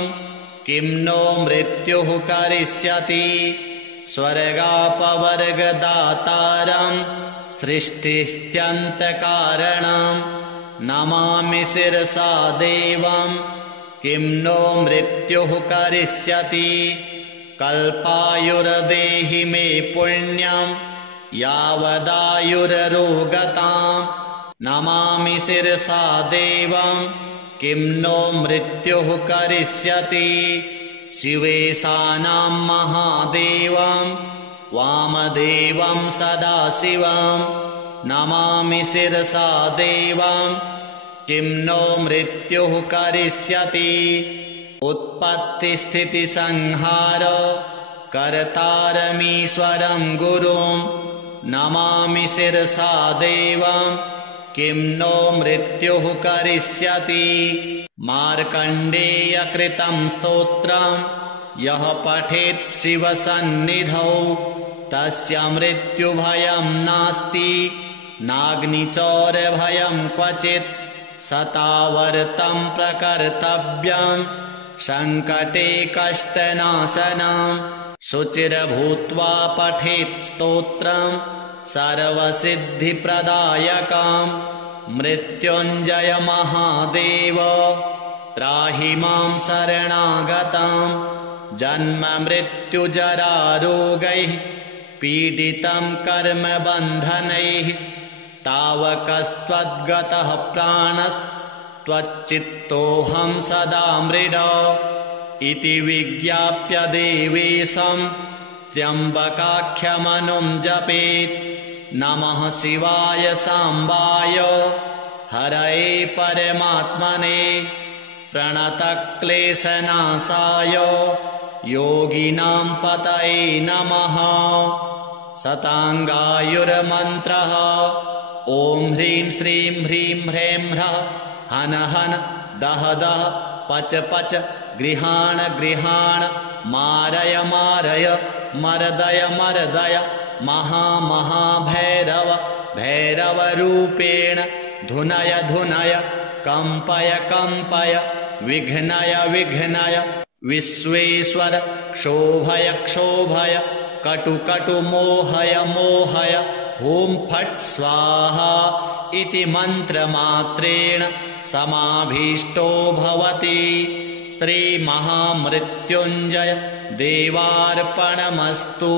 किं नो मृत्युः करिष्यति। स्वर्गापवर्गदातारं सृष्टिस्त्यन्तकारणं नमामि शिरसा देवं किं नो मृत्युः करिष्यति। कल्पायुर्देहि मे पुण्यं यावदायुररोगतां नमामि शिरसा देवं किं नो मृत्युः करिष्यति। शिवेशानां महादेवं वामदेवं सदाशिवं नमामि शिरसा देवं किं नो मृत्युः करिष्यति। उत्पत्तिस्थितिसंहार कर्तारमीश्वरं गुरुं नमामि शिरसा देवं किं नो मृत्युः करिष्यति। मार्कण्डेयकृतं स्तोत्रं यः पठेत् शिवसन्निधौ तस्य मृत्युभयं नास्ति नाग्निचौरभयं क्वचित्। सतावर्तं प्रकर्तव्यं संकटे कष्टनाशनं शुचिर्भूत्वा पठेत् स्तोत्रं सर्वसिद्धिप्रदायकं। मृत्युञ्जय महादेव त्राहि मां शरणागतं। जन्म मृत्युजरारोगैः पीडितं कर्मबन्धनैः तावकस्त्वद्गतः प्राणस् त्वच्चित्तोऽहं सदा मृड इति विज्ञाप्य देवेशं त्र्यम्बकाख्यमनुं जपेत्। नमः शिवाय साम्बाय हरये परमात्मने प्रणतक्लेशनाशाय योगिनां पतये नमः। शताङ्गायुर्मन्त्रः ॐ ह्रीं श्रीं ह्रीं ह्रैं ह्रः हन हन दह दह पच पच गृहाण गृहाण मारय मारय मर्दय मर्दय महामहाभैरव भैरवरूपेण धुनय धुनय कम्पय कम्पय विघ्नय विघ्नय विश्वेश्वर क्षोभय क्षोभय कटु कटु मोहय मोहय ॐ फट् स्वाहा इति मन्त्रमात्रेण समाभीष्टो भवति। श्रीमहामृत्युञ्जय देवार्पणमस्तु।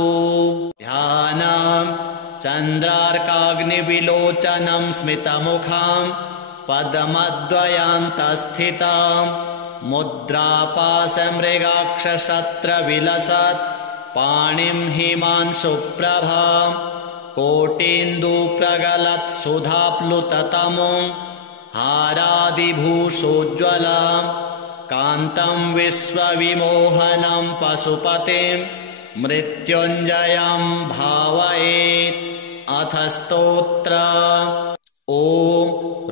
ध्यानम् चन्द्रार्काग्निविलोचनं स्मितमुखां पद्मद्वयान्तस्थितां मुद्रापाशमृगाक्षशस्त्रविलसत् पाणिं हिमांशुप्रभां कोटीन्दुप्रगलत्सुधाप्लुततमों हारादिभूषोज्ज्वलां कान्तं विश्वविमोहनं पशुपतिं मृत्युञ्जयं भावयेत्। अथ स्तोत्र ॐ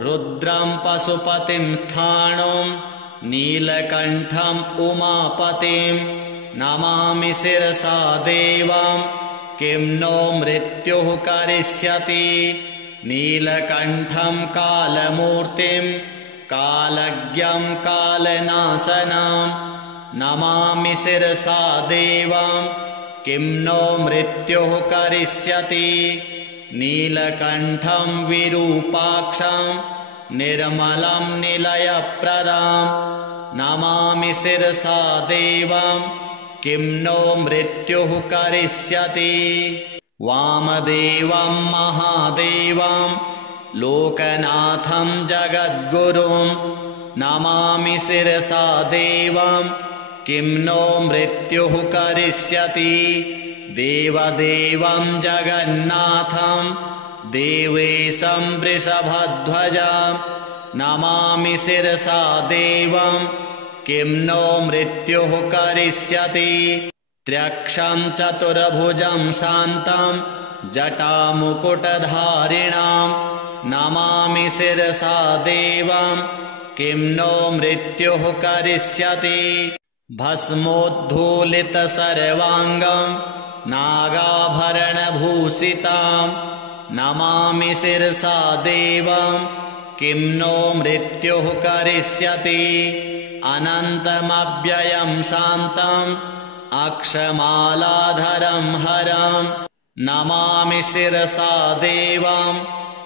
रुद्रं पशुपतिं स्थाणुं नीलकण्ठम् उमापतिं नमामि शिरसा देवं किं नो मृत्युः करिष्यति। नीलकण्ठं कालमूर्तिं कालज्ञं कालनाशनं नमामि शिरसा देवं किं नो मृत्युः करिष्यति। नीलकण्ठं विरूपाक्षं निर्मलं निलयप्रदां नमामि शिरसा देवं किं नो मृत्युः करिष्यति। वामदेवं महादेवं लोकनाथं जगद्गुरुं नमामि शिरसा देवं किं नो मृत्युः करिष्यति। देवदेवं जगन्नाथं देवेशं वृषभध्वजं नमामि शिरसा देवं किं नो मृत्युः करिष्यति। त्र्यक्षं चतुर्भुजं शान्तं जटामुकुटधारिणां नमामि शिरसा देवं किं नो मृत्युः करिष्यति। भस्मोद्धूलितसर्वाङ्गं नागाभरणभूषितां नमामि शिरसा देवं किं नो मृत्युः करिष्यति। अनन्तमव्ययं शान्तम् अक्षमालाधरं हरं नमामि शिरसा देवं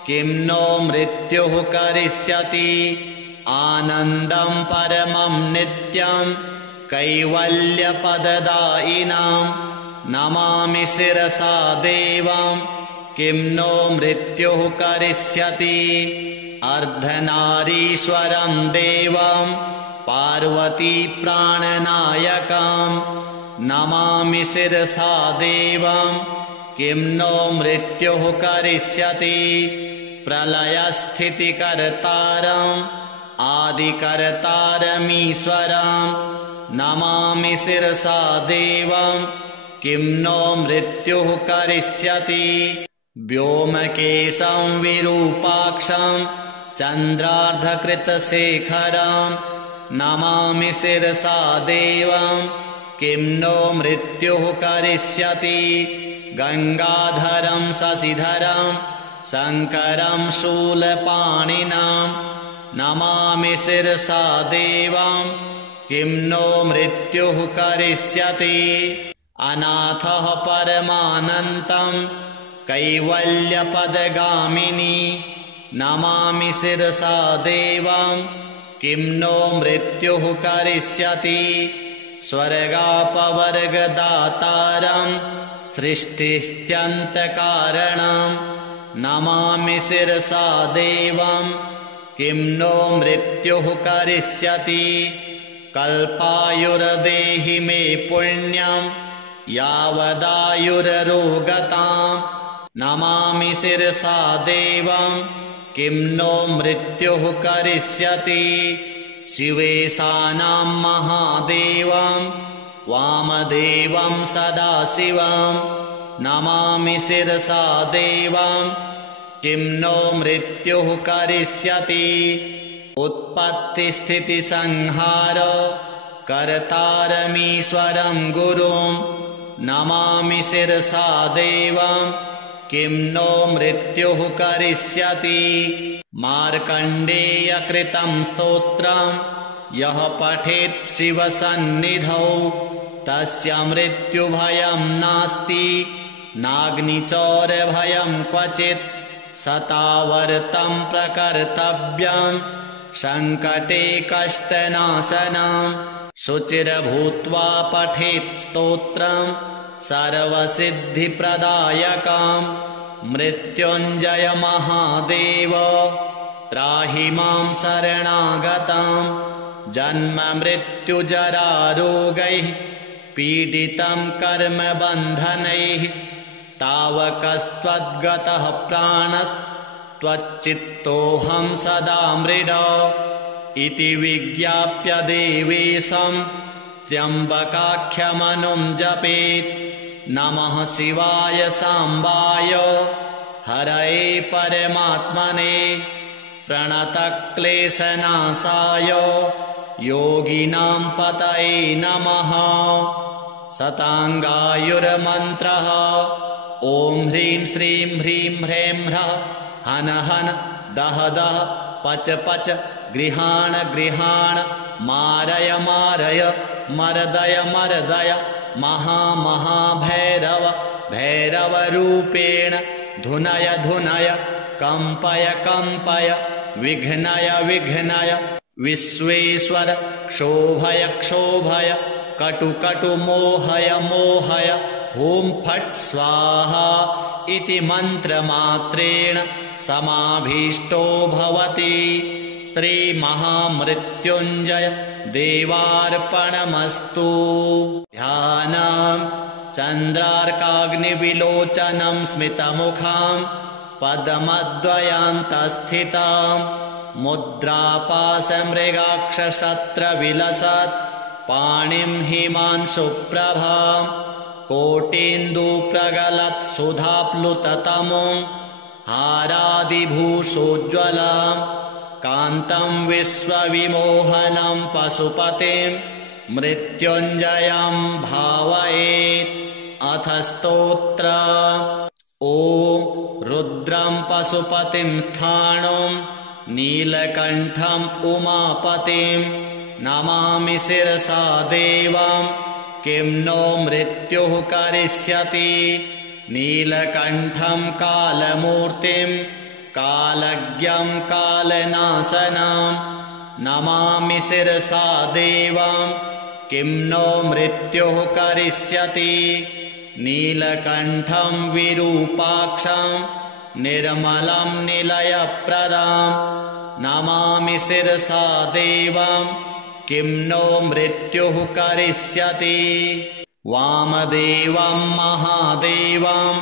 किं नो मृत्युः करिष्यति। आनन्दं परमं नित्यं कैवल्यपददायिनां नमामि शिरसा देवं किं नो मृत्युः करिष्यति। अर्धनारीश्वरं देवं पार्वती प्राणनायकं नमामि शिरसा देवं किं नो मृत्युः करिष्यति। प्रलयस्थितिकर्तारम् आदिकर्तारमीश्वरं नमामि शिरसा देवं किं नो मृत्युः करिष्यति। व्योमकेशं विरूपाक्षं चन्द्रार्धकृतशेखरं नमामि शिरसा देवं किं नो मृत्युः करिष्यति। गंगाधरं शशिधरं शङ्करं शूलपाणिनां नमामि शिरसा देवं किं नो मृत्युः करिष्यति। अनाथः परमानन्तं कैवल्यपदगामिनी नमामि शिरसा देवं किं नो मृत्युः करिष्यति। स्वर्गापवर्गदातारं सृष्टिस्त्यन्तकारणं नमामि शिरसा देवं किं नो मृत्युः करिष्यति कल्पायुर्देहि मे पुण्यं यावदायुररोगतां नमामि शिरसा देवं किं नो मृत्युः करिष्यति शिवेशानां महादेवं वामदेवं सदाशिवं नमामि शिरसा देवं किं नो मृत्युः करिष्यति उत्पत्तिस्थितिसंहार कर्तारमीश्वरं गुरुं नमामि शिरसा देवं किं नो मृत्युः करिष्यति मार्कण्डेयकृतं स्तोत्रं यः पठेत् शिवसन्निधौ तस्य मृत्युभयं नास्ति नाग्निचौरभयं क्वचित् सतावर्तं प्रकर्तव्यं संकटे कष्टनाशनं शुचिर्भूत्वा पठेत् स्तोत्रं सर्वसिद्धिप्रदायकं मृत्युञ्जय महादेव त्राहि मां शरणागतं जन्ममृत्युजरारोगैः पीडितं कर्मबन्धनैः तावकस्त्वद्गतः प्राणस्त्वच्चित्तोऽहं सदा मृड इति विज्ञाप्य देवेशं त्र्यम्बकाख्यमनुं जपेत् नमः शिवाय साम्बाय हरये परमात्मने प्रणतक्लेशनाशाय योगिनां पतये नमः शताङ्गायुर्मन्त्रः ॐ ह्रीं श्रीं ह्रीं ह्रैं ह्रः हन हन दह दह पच पच गृहाण गृहाण मारय मारय मर्दय मर्दय महामहाभैरव भैरवरूपेण धुनय धुनय कम्पय कम्पय विघ्नय विघ्नय विश्वेश्वर क्षोभय क्षोभय कटु कटु मोहय मोहय ॐ फट् स्वाहा इति मन्त्रमात्रेण समाभीष्टो भवति श्रीमहामृत्युञ्जय देवार्पणमस्तु ध्यानं चन्द्रार्काग्निविलोचनं स्मितमुखं पद्मद्वयान्तस्थितां मुद्रापाशमृगाक्षशस्त्रविलसत् पाणिं हिमांशुप्रभां कोटीन्दुप्रगलत्सुधाप्लुततमों हारादिभूषोज्ज्वलां कान्तं विश्वविमोहनं पशुपतिं मृत्युञ्जयं भावयेत् अथ स्तोत्र ॐ रुद्रं पशुपतिं स्थाणुं नीलकण्ठम् उमापतिं नमामि शिरसा देवं किं नो मृत्युः करिष्यति नीलकण्ठं कालमूर्तिं कालज्ञं कालनाशनं नमामि शिरसा देवं किं नो मृत्युः करिष्यति नीलकण्ठं विरूपाक्षं निर्मलं निलयप्रदां नमामि शिरसा देवं किं नो मृत्युः करिष्यति वामदेवं महादेवं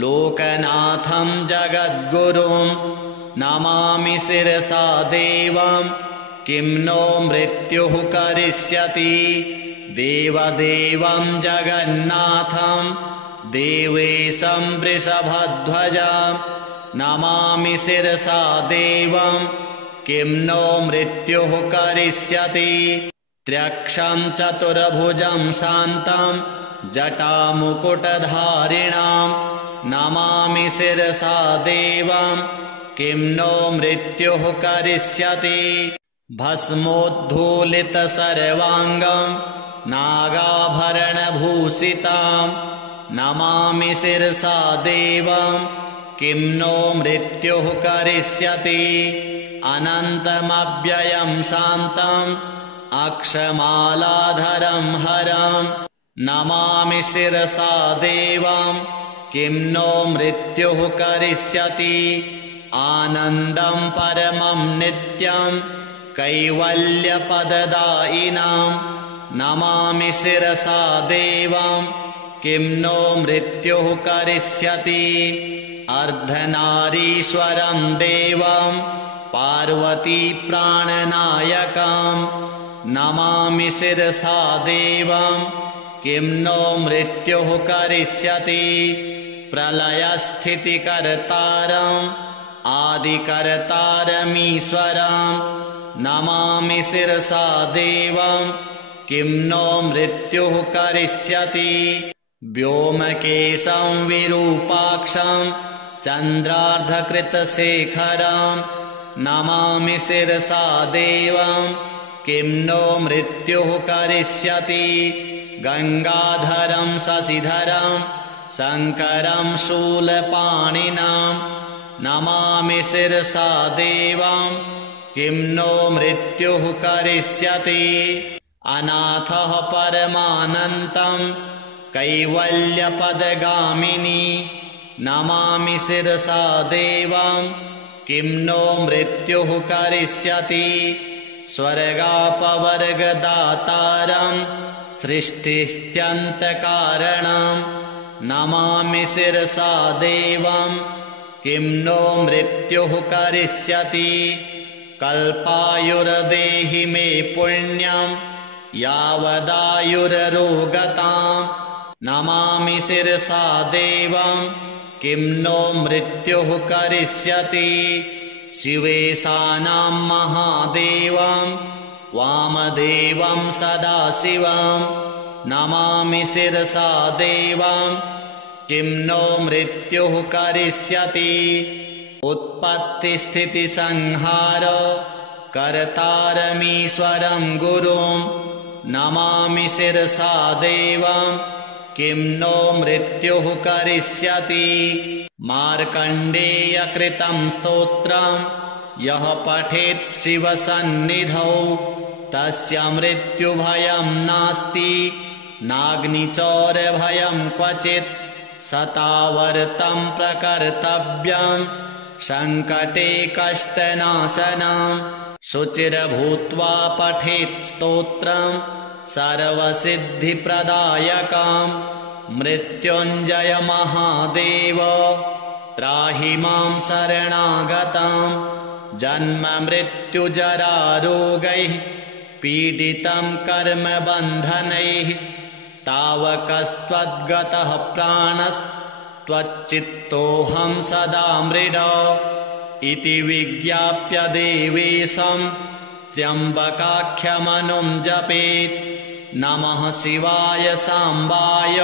लोकनाथं जगद्गुरुं नमामि शिरसा देवं किं नो मृत्युः करिष्यति देवदेवं जगन्नाथं देवेशं वृषभध्वजं नमामि शिरसा देवं किं नो मृत्युः करिष्यति त्र्यक्षं चतुर्भुजं शान्तं जटामुकुटधारिणां नमामि शिरसा देवं किं नो मृत्युः करिष्यति भस्मोद्धूलितसर्वाङ्गं नागाभरणभूषितां नमामि शिरसा देवं किं नो मृत्युः करिष्यति अनन्तमव्ययं शान्तम् अक्षमालाधरं हरं नमामि शिरसा देवं किं नो मृत्युः करिष्यति आनन्दं परमं नित्यं कैवल्यपददायिनां नमामि शिरसा देवं किं नो मृत्युः करिष्यति अर्धनारीश्वरं देवं पार्वती प्राणनायकं नमामि शिरसा देवं किं नो मृत्युः करिष्यति प्रलयस्थितिकर्तारम् आदिकर्तारमीश्वरं नमामि शिरसा देवं किं नो मृत्युः करिष्यति व्योमकेशं विरूपाक्षं चन्द्रार्धकृतशेखरं नमामि शिरसा देवं किं नो मृत्युः करिष्यति गंगाधरं शशिधरं शङ्करं शूलपाणिनं नमामि शिरसा देवं किं नो मृत्युः करिष्यति अनाथः परमानन्तं कैवल्यपदगामिनी नमामि शिरसा देवं किं नो मृत्युः करिष्यति स्वर्गापवर्गदातारं सृष्टिस्त्यन्तकारणं नमामि शिरसा देवं किं नो मृत्युः करिष्यति कल्पायुर्देहि मे पुण्यं यावदायुररोगतां नमामि शिरसा देवं किं नो मृत्युः करिष्यति शिवेशानां महादेवं वामदेवं सदाशिवं नमामि शिरसा देवं किं नो मृत्युः करिष्यति उत्पत्तिस्थितिसंहार कर्तारमीश्वरं गुरुं नमामि शिरसा देवं किं नो मृत्युः करिष्यति मार्कण्डेयकृतं स्तोत्रं यः पठेत् शिवसन्निधौ तस्य मृत्युभयं नास्ति नाग्निचौरभयं क्वचित् सतावर्तं प्रकर्तव्यं संकटे कष्टनाशनं शुचिर्भूत्वा पठेत् स्तोत्रं सर्वसिद्धिप्रदायकं मृत्युञ्जय महादेव त्राहि मां शरणागतं जन्ममृत्युजरारोगैः पीडितं कर्मबन्धनैः तावकस्त्वद्गतः प्राणस्त्वच्चित्तोऽहं सदा मृड इति विज्ञाप्य देवेशं त्र्यम्बकाख्यमनुं जपेत् नमः शिवाय साम्बाय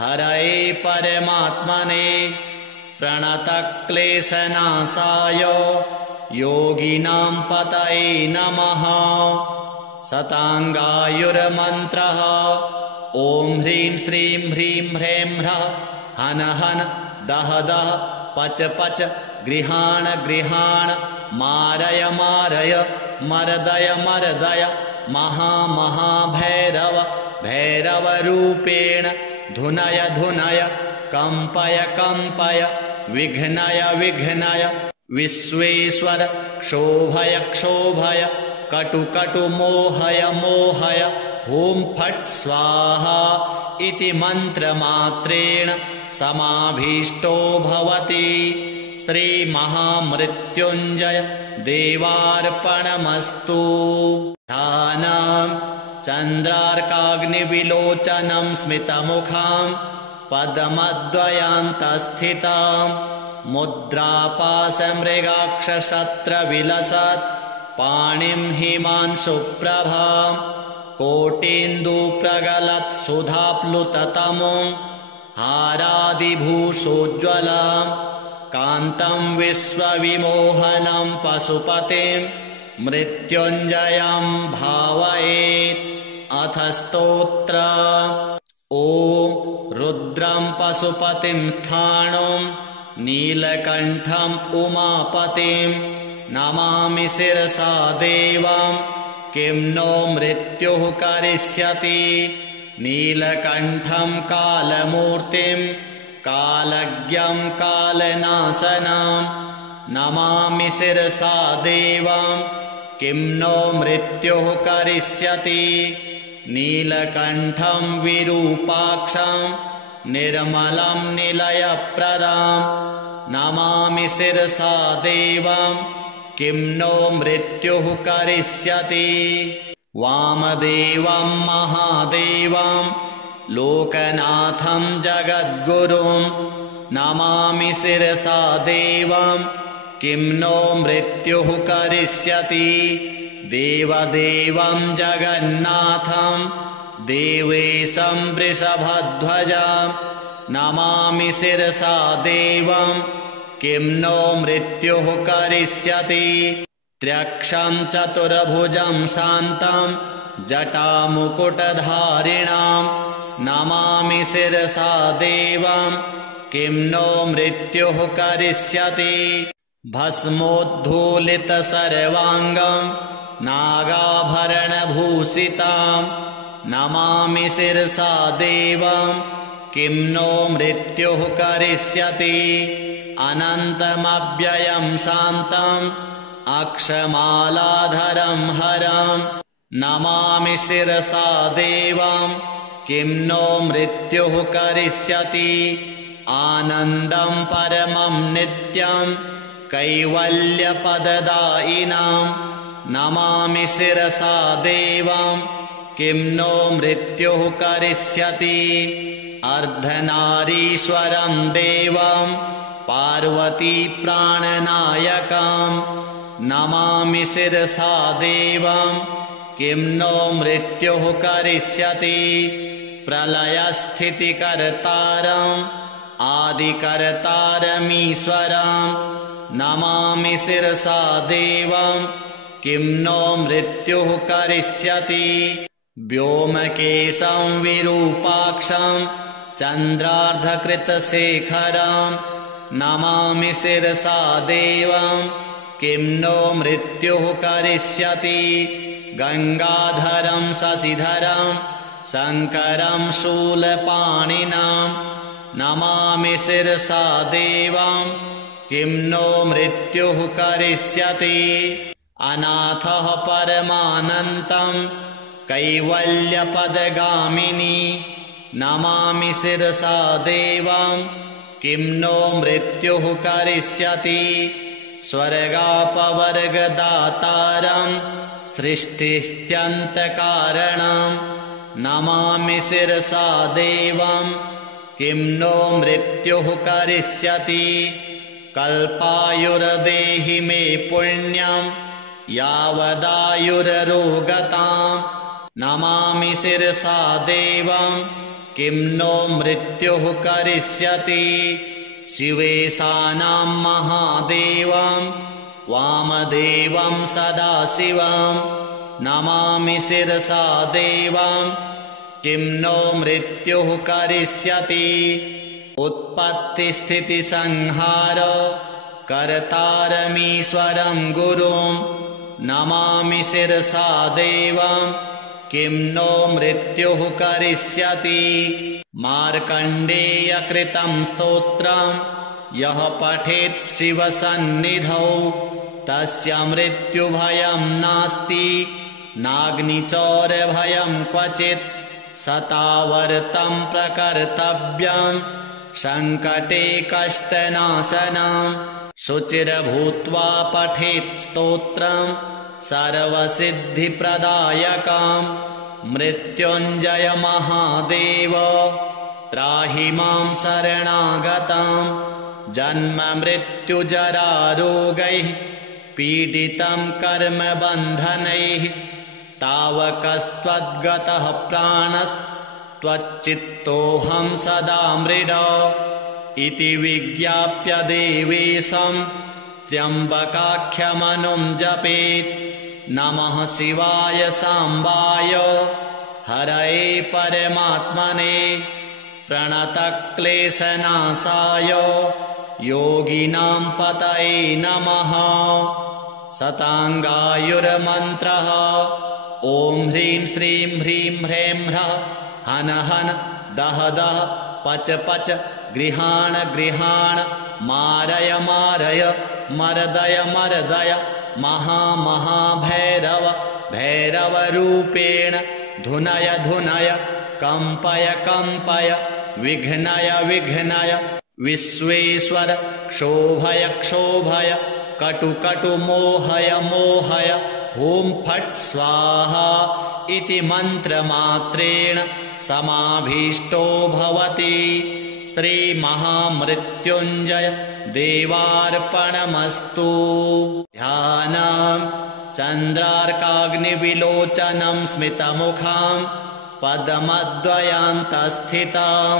हरये परमात्मने प्रणतक्लेशनाशाय योगिनां पतये नमः शताङ्गायुर्मन्त्रः ॐ ह्रीं श्रीं ह्रीं ह्रैं ह्रः हन हन दह दह पच पच गृहाण गृहाण मारय मारय मर्दय मर्दय महा महाभैरव भैरवरूपेण धुनय धुनय कंपय कंपय विघ्नय विघ्नय विश्वेश्वर क्षोभय क्षोभय कटु कटु मोहय मोहय हुं फट् स्वाहा इति मन्त्रमात्रेण समाभीष्टो भवति श्रीमहामृत्युञ्जय देवार्पणमस्तु ध्यानं चन्द्रार्काग्निविलोचनं स्मितमुखं पद्मद्वयान्तस्थितां मुद्रापाशमृगाक्षशत्रविलसत् पाणिं हिमांशुप्रभां कोटीन्दुप्रगलत्सुधाप्लुततमों हारादिभूषोज्ज्वलां कान्तं विश्वविमोहनं पशुपतिं मृत्युञ्जयं भावयेत् अथ स्तोत्र ॐ रुद्रं पशुपतिं स्थाणुं नीलकण्ठम् उमापतिं नमामि शिरसा देवं किं नो मृत्युः करिष्यति नीलकण्ठं कालमूर्तिं कालज्ञं कालनाशनं नमामि शिरसा देवं किं नो मृत्युः करिष्यति नीलकण्ठं विरूपाक्षं निर्मलं निलयप्रदां नमामि शिरसा देवं किं नो मृत्युः करिष्यति वामदेवं महादेवं लोकनाथं जगद्गुरुं नमामि शिरसा देवं किं नो मृत्युः करिष्यति देवदेवं जगन्नाथं देवेशं वृषभध्वजं नमामि शिरसा देवं किं नो मृत्युः करिष्यति त्र्यक्षं चतुर्भुजं शान्तं जटामुकुटधारिणां नमामि शिरसा देवं किं नो मृत्युः करिष्यति भस्मोद्धूलितसर्वाङ्गं नागाभरणभूषितां नमामि शिरसा देवं किं नो मृत्युः करिष्यति अनन्तमव्ययं शान्तम् अक्षमालाधरं हरं नमामि शिरसा देवं किं नो मृत्युः करिष्यति आनन्दं परमं नित्यं कैवल्यपददायिनां नमामि शिरसा देवं किं नो मृत्युः करिष्यति अर्धनारीश्वरं देवं पार्वती प्राणनायकं नमामि शिरसा देवं किं नो मृत्युः करिष्यति प्रलयस्थितिकर्तारम् आदिकर्तारमीश्वरं नमामि शिरसा देवं किं नो मृत्युः करिष्यति व्योमकेशं विरूपाक्षं चन्द्रार्धकृतशेखरं नमामि शिरसा देवं किं नो मृत्युः करिष्यति गंगाधरं शशिधरं शङ्करं शूलपाणिनां नमामि शिरसा देवं किं नो मृत्युः करिष्यति अनाथः परमानन्तं कैवल्यपदगामिनी नमामि शिरसा देवं किं नो मृत्युः करिष्यति स्वर्गापवर्गदातारं सृष्टिस्त्यन्तकारणं नमामि शिरसा देवं किं नो मृत्युः करिष्यति कल्पायुर्देहि मे पुण्यं यावदायुररोगतां नमामि शिरसा देवं किं नो मृत्युः करिष्यति शिवेशानां महादेवं वामदेवं सदाशिवं नमामि शिरसा देवं किं नो मृत्युः करिष्यति उत्पत्तिस्थितिसंहार कर्तारमीश्वरं गुरुं नमामि शिरसा देवं किं नो मृत्युः करिष्यति मार्कण्डेयकृतं स्तोत्रं यः पठेत् शिवसन्निधौ तस्य मृत्युभयं नास्ति नाग्निचौरभयं क्वचित् सतावर्तं प्रकर्तव्यं संकटे कष्टनाशनं शुचिर्भूत्वा पठेत् स्तोत्रं सर्वसिद्धिप्रदायकं मृत्युञ्जय महादेव त्राहि मां शरणागतं जन्म मृत्युजरारोगैः पीडितं कर्मबन्धनैः तावकस्त्वद्गतः प्राणस्त्वच्चित्तोऽहं सदा मृड इति विज्ञाप्य देवेशं त्र्यम्बकाख्यमनुं जपेत् नमः शिवाय साम्बाय हरये परमात्मने प्रणतक्लेशनाशाय योगिनां पतये नमः शताङ्गायुर्मन्त्रः ॐ ह्रीं श्रीं ह्रीं ह्रैं ह्रः हन हन दह दह पच पच गृहाण गृहाण मारय मारय मर्दय मर्दय महामहाभैरव भैरवरूपेण धुनय धुनय कम्पय कम्पय विघ्नय विघ्नय विश्वेश्वर क्षोभय क्षोभय कटु कटु मोहय मोहय ॐ फट् स्वाहा इति मन्त्रमात्रेण समाभीष्टो भवति। श्रीमहामृत्युञ्जय देवार्पणमस्तु। ध्यानम् चन्द्रार्काग्निविलोचनं स्मितमुखां पद्मद्वयान्तस्थितां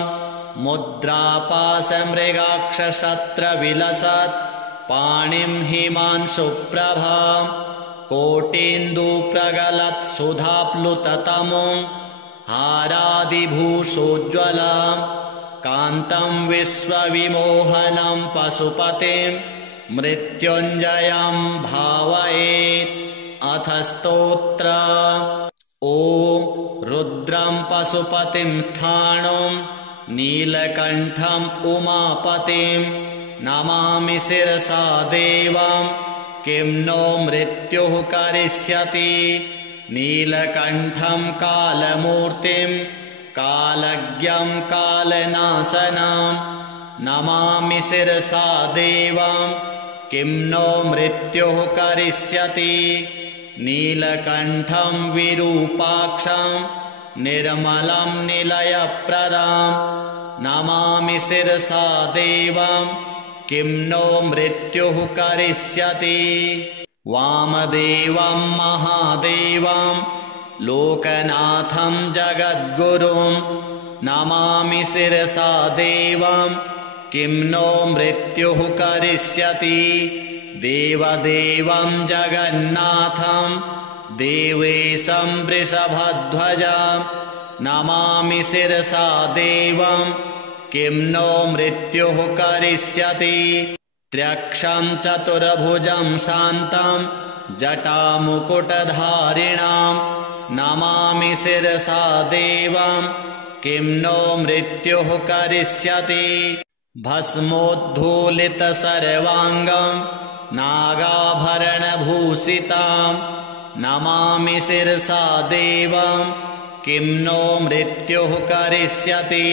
मुद्रापाशमृगाक्षशस्त्रविलसत् पाणिं हिमांशुप्रभां कोटीन्दुप्रगलत्सुधाप्लुततमों हारादिभूषोज्ज्वलां कान्तं विश्वविमोहनं पशुपतिं मृत्युञ्जयं भावयेत्। अथ स्तोत्र। ॐ रुद्रं पशुपतिं स्थाणुं नीलकण्ठम् उमापतिं नमामि शिरसा देवं किं नो मृत्युः करिष्यति। नीलकण्ठं कालमूर्तिं कालज्ञं कालनाशनं नमामि शिरसा देवं किं नो मृत्युः करिष्यति। नीलकण्ठं विरूपाक्षं निर्मलं निलयप्रदां नमामि शिरसा देवं किं नो मृत्युः करिष्यति। वामदेवं महादेवं लोकनाथं जगद्गुरुं नमामि शिरसा देवं किं नो मृत्युः करिष्यति। देवदेवं जगन्नाथं देवेशं वृषभध्वजं नमामि शिरसा देवं किं नो मृत्युः करिष्यति। त्र्यक्षं चतुर्भुजं शान्तं जटामुकुटधारिणां नमामि शिरसा देवं किं नो मृत्युः करिष्यति। भस्मोद्धूलितसर्वाङ्गं नागाभरणभूषितां नमामि शिरसा देवं किं नो मृत्युः करिष्यति।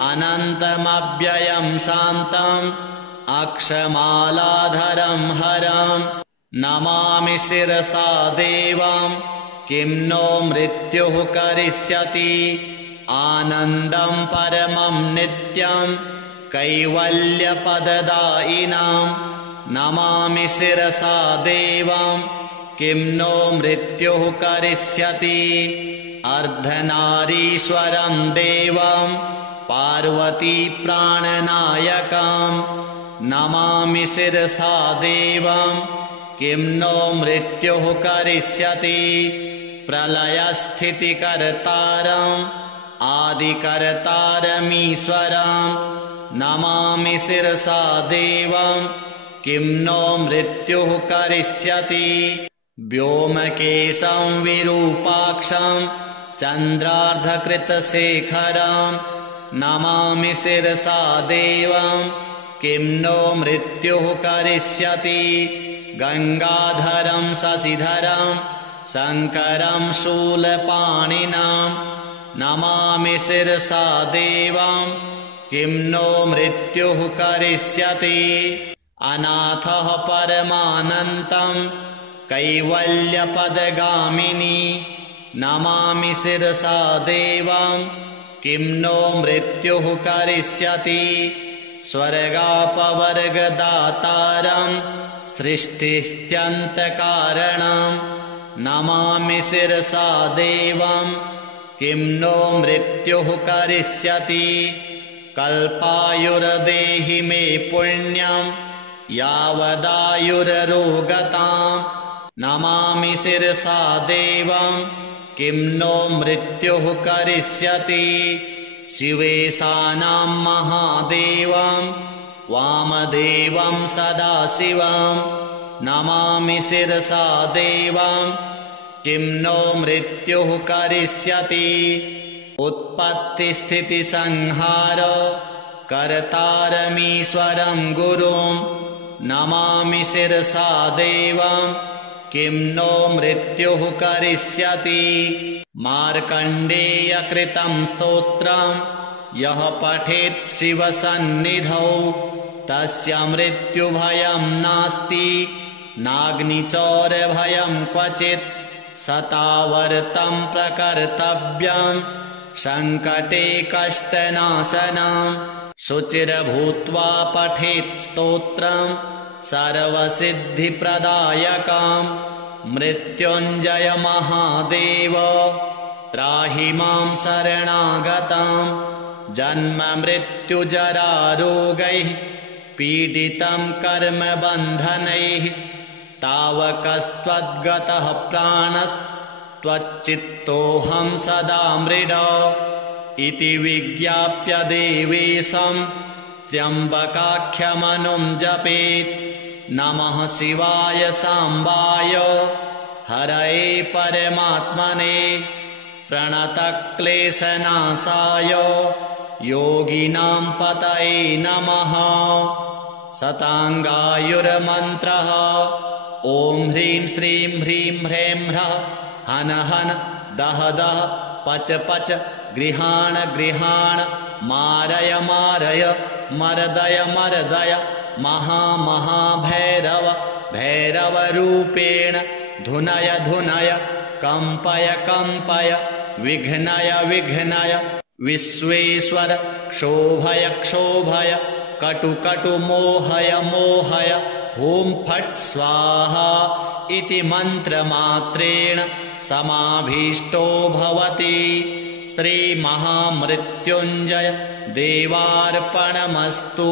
अनन्तमव्ययं शान्तम् अक्षमालाधरं हरं नमामि शिरसा देवं किं नो मृत्युः करिष्यति। आनन्दं परमं नित्यं कैवल्यपददायिनां नमामि शिरसा देवं किं नो मृत्युः करिष्यति। अर्धनारीश्वरं देवं पार्वती प्राणनायकं नमामि शिरसा देवं किं नो मृत्युः करिष्यति। प्रलयस्थितिकर्तारम् आदिकर्तारमीश्वरं नमामि शिरसा देवं किं नो मृत्युः करिष्यति। व्योमकेशं विरूपाक्षं चन्द्रार्धकृतशेखरं नमामि शिरसा देवं किं नो मृत्युः करिष्यति। गंगाधरं शशिधरं शङ्करं शूलपाणिनां नमामि शिरसा देवं किं नो मृत्युः करिष्यति। अनाथः परमानन्तं कैवल्यपदगामिनी नमामि शिरसा देवं किं नो मृत्युः करिष्यति। स्वर्गापवर्गदातारं सृष्टिस्त्यन्तकारणं नमामि शिरसा देवं किं नो मृत्युः करिष्यति। कल्पायुर्देहि मे पुण्यं यावदायुररोगतां नमामि शिरसा देवं किं नो मृत्युः करिष्यति। शिवेशानां महादेवं वामदेवं सदाशिवं नमामि शिरसा देवं किं नो मृत्युः करिष्यति। उत्पत्तिस्थितिसंहार कर्तारमीश्वरं गुरुं नमामि शिरसा देवं किं नो मृत्युः करिष्यति। मार्कण्डेयकृतं स्तोत्रं यः पठेत् शिवसन्निधौ तस्य मृत्युभयं नास्ति नाग्निचौरभयं क्वचित्। सतावर्तं प्रकर्तव्यं सङ्कटे कष्टनाशनं शुचिर्भूत्वा पठेत् स्तोत्रं सर्वसिद्धिप्रदायकं। मृत्युञ्जय महादेव त्राहि मां शरणागतं जन्ममृत्युजरारोगैः पीडितं कर्मबन्धनैः तावकस्त्वद्गतः प्राणस्त्वच्चित्तोऽहं सदा मृड इति विज्ञाप्य देवेशं त्र्यम्बकाख्यमनुं जपेत्। नमः शिवाय साम्बाय हरये परमात्मने प्रणतक्लेशनाशाय योगिनां पतये नमः। शताङ्गायुर्मन्त्रः ॐ ह्रीं श्रीं ह्रीं ह्रैं ह्रः हन हन दह दह पच पच गृहाण गृहाण मारय मारय मर्दय मर्दय महामहाभैरव भैरवरूपेण धुनय धुनय कम्पय कम्पय विघ्नय विघ्नय विश्वेश्वर क्षोभय क्षोभय कटु कटु मोहय मोहय ॐ फट् स्वाहा इति मन्त्रमात्रेण समाभीष्टो भवति। श्रीमहामृत्युञ्जय देवार्पणमस्तु।